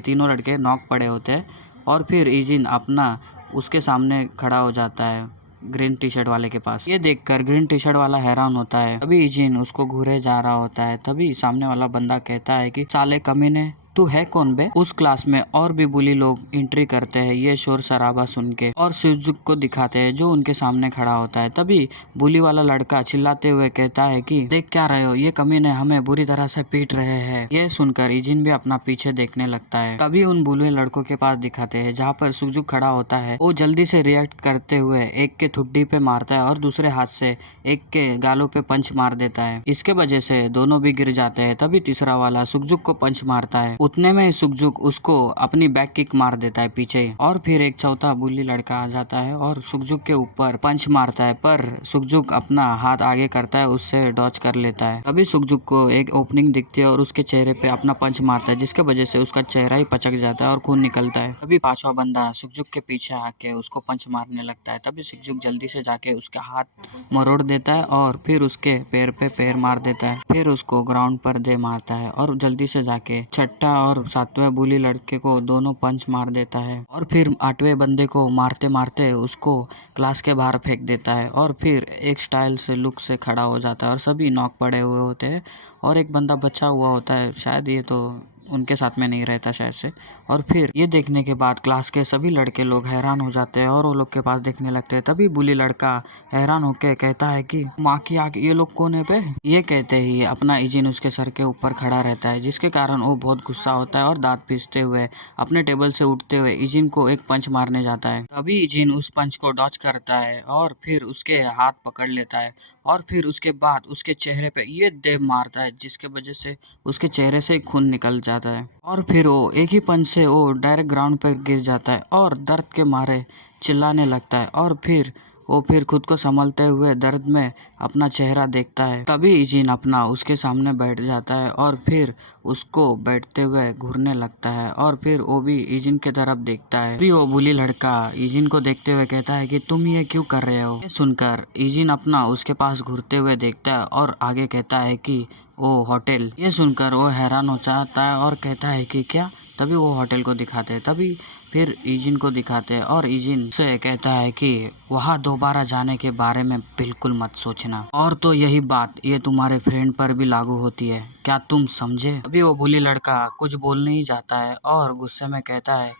तीनों लड़के नॉक पड़े होते हैं। और फिर ईजिन अपना उसके सामने खड़ा हो जाता है ग्रीन टी शर्ट वाले के पास। ये देखकर ग्रीन टी शर्ट वाला हैरान होता है। तभी ईजिन उसको घूरे जा रहा होता है। तभी सामने वाला बंदा कहता है कि साले कमीने तू है कौन बे। उस क्लास में और भी बुली लोग एंट्री करते हैं ये शोर शराबा सुन के, और सुजुक को दिखाते हैं जो उनके सामने खड़ा होता है। तभी बुली वाला लड़का चिल्लाते हुए कहता है कि देख क्या रहे हो, ये कमीने हमें बुरी तरह से पीट रहे हैं। ये सुनकर ईजिन भी अपना पीछे देखने लगता है। तभी उन बुले लड़कों के पास दिखाते हैं जहाँ पर सुजुक खड़ा होता है। वो जल्दी से रिएक्ट करते हुए एक के ठुड्डी पे मारता है और दूसरे हाथ से एक के गालों पे पंच मार देता है। इसके वजह से दोनों भी गिर जाते हैं। तभी तीसरा वाला सुजुक को पंच मारता है। उतने में सुजुक उसको अपनी बैक किक मार देता है पीछे, और फिर एक चौथा बुली लड़का आ जाता है और सुजुक के ऊपर पंच मारता है, पर सुजुक अपना हाथ आगे करता है, उससे डॉच कर लेता है। तभी सुजुक को एक ओपनिंग दिखती है और उसके चेहरे पे अपना पंच मारता है जिसके वजह से उसका चेहरा ही पचक जाता है और खून निकलता है। तभी पांचवा बंदा सुजुक के पीछे आके उसको पंच मारने लगता है। तभी सुजुक जल्दी से जाके उसका हाथ मरोड़ देता है और फिर उसके पैर पे पैर मार देता है। फिर उसको ग्राउंड पर दे मारता है और जल्दी से जाके छठा और सातवें बुली लड़के को दोनों पंच मार देता है। और फिर आठवें बंदे को मारते मारते उसको क्लास के बाहर फेंक देता है और फिर एक स्टाइल से लुक से खड़ा हो जाता है और सभी नॉक पड़े हुए होते हैं और एक बंदा बचा हुआ होता है, शायद ये तो उनके साथ में नहीं रहता शायद से। और फिर ये देखने के बाद क्लास के सभी लड़के लोग हैरान हो जाते हैं और वो लोग के पास देखने लगते हैं। तभी बुली लड़का हैरान होके कहता है कि माँ की आग, ये लोग कौन है पे। ये कहते ही अपना ईजिन उसके सर के ऊपर खड़ा रहता है जिसके कारण वो बहुत गुस्सा होता है और दांत पीसते हुए अपने टेबल से उठते हुए ईजिन को एक पंच मारने जाता है। तभी ईजिन उस पंच को डॉच करता है और फिर उसके हाथ पकड़ लेता है और फिर उसके बाद उसके चेहरे पे ये देव मारता है जिसके वजह से उसके चेहरे से खून निकल जाता है। और फिर वो एक ही पंच से वो डायरेक्ट ग्राउंड पर गिर जाता है और दर्द के मारे चिल्लाने लगता है। और फिर वो खुद को संभलते हुए दर्द में अपना चेहरा देखता है। तभी ईजिन अपना उसके सामने बैठ जाता है और फिर उसको बैठते हुए घूरने लगता है और फिर वो भी ईजिन की तरफ देखता है। फिर वो बुली लड़का ईजिन को देखते हुए कहता है कि तुम ये क्यों कर रहे हो। ये सुनकर ईजिन अपना उसके पास घूरते हुए देखता है और आगे कहता है कि वो होटल। ये सुनकर वो हैरान हो जाता है और कहता है कि क्या। तभी वो होटल को दिखाते हैं। तभी फिर ईजिन को दिखाते हैं और ईजिन से कहता है कि वहाँ दोबारा जाने के बारे में बिल्कुल मत सोचना, और तो यही बात ये तुम्हारे फ्रेंड पर भी लागू होती है, क्या तुम समझे। अभी वो बुली लड़का कुछ बोलने ही जाता है और गुस्से में कहता है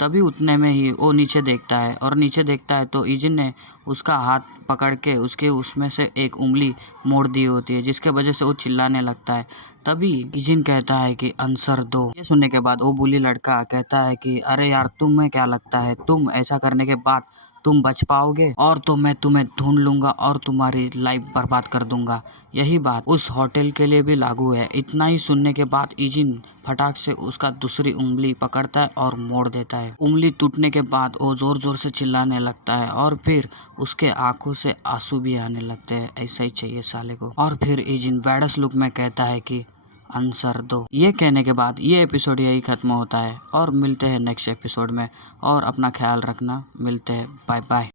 तभी उतने में ही वो नीचे देखता है और नीचे देखता है तो ईजिन ने उसका हाथ पकड़ के उसके उसमें से एक उंगली मोड़ दी होती है जिसके वजह से वो चिल्लाने लगता है। तभी ईजिन कहता है कि आंसर दो। ये सुनने के बाद वो बुली लड़का कहता है कि अरे यार तुम्हें क्या लगता है, तुम ऐसा करने के बाद तुम बच पाओगे और तो मैं तुम्हें ढूंढ लूंगा और तुम्हारी लाइफ बर्बाद कर दूंगा। यही बात उस होटल के लिए भी लागू है। इतना ही सुनने के बाद इजिन फटाक से उसका दूसरी उंगली पकड़ता है और मोड़ देता है। उंगली टूटने के बाद वो जोर जोर से चिल्लाने लगता है और फिर उसके आंखों से आंसू भी आने लगते हैं। ऐसा ही चाहिए साले को। और फिर इजिन बैडस लुक में कहता है कि आंसर दो। ये कहने के बाद ये एपिसोड यही खत्म होता है और मिलते हैं नेक्स्ट एपिसोड में। और अपना ख्याल रखना, मिलते हैं, बाय बाय।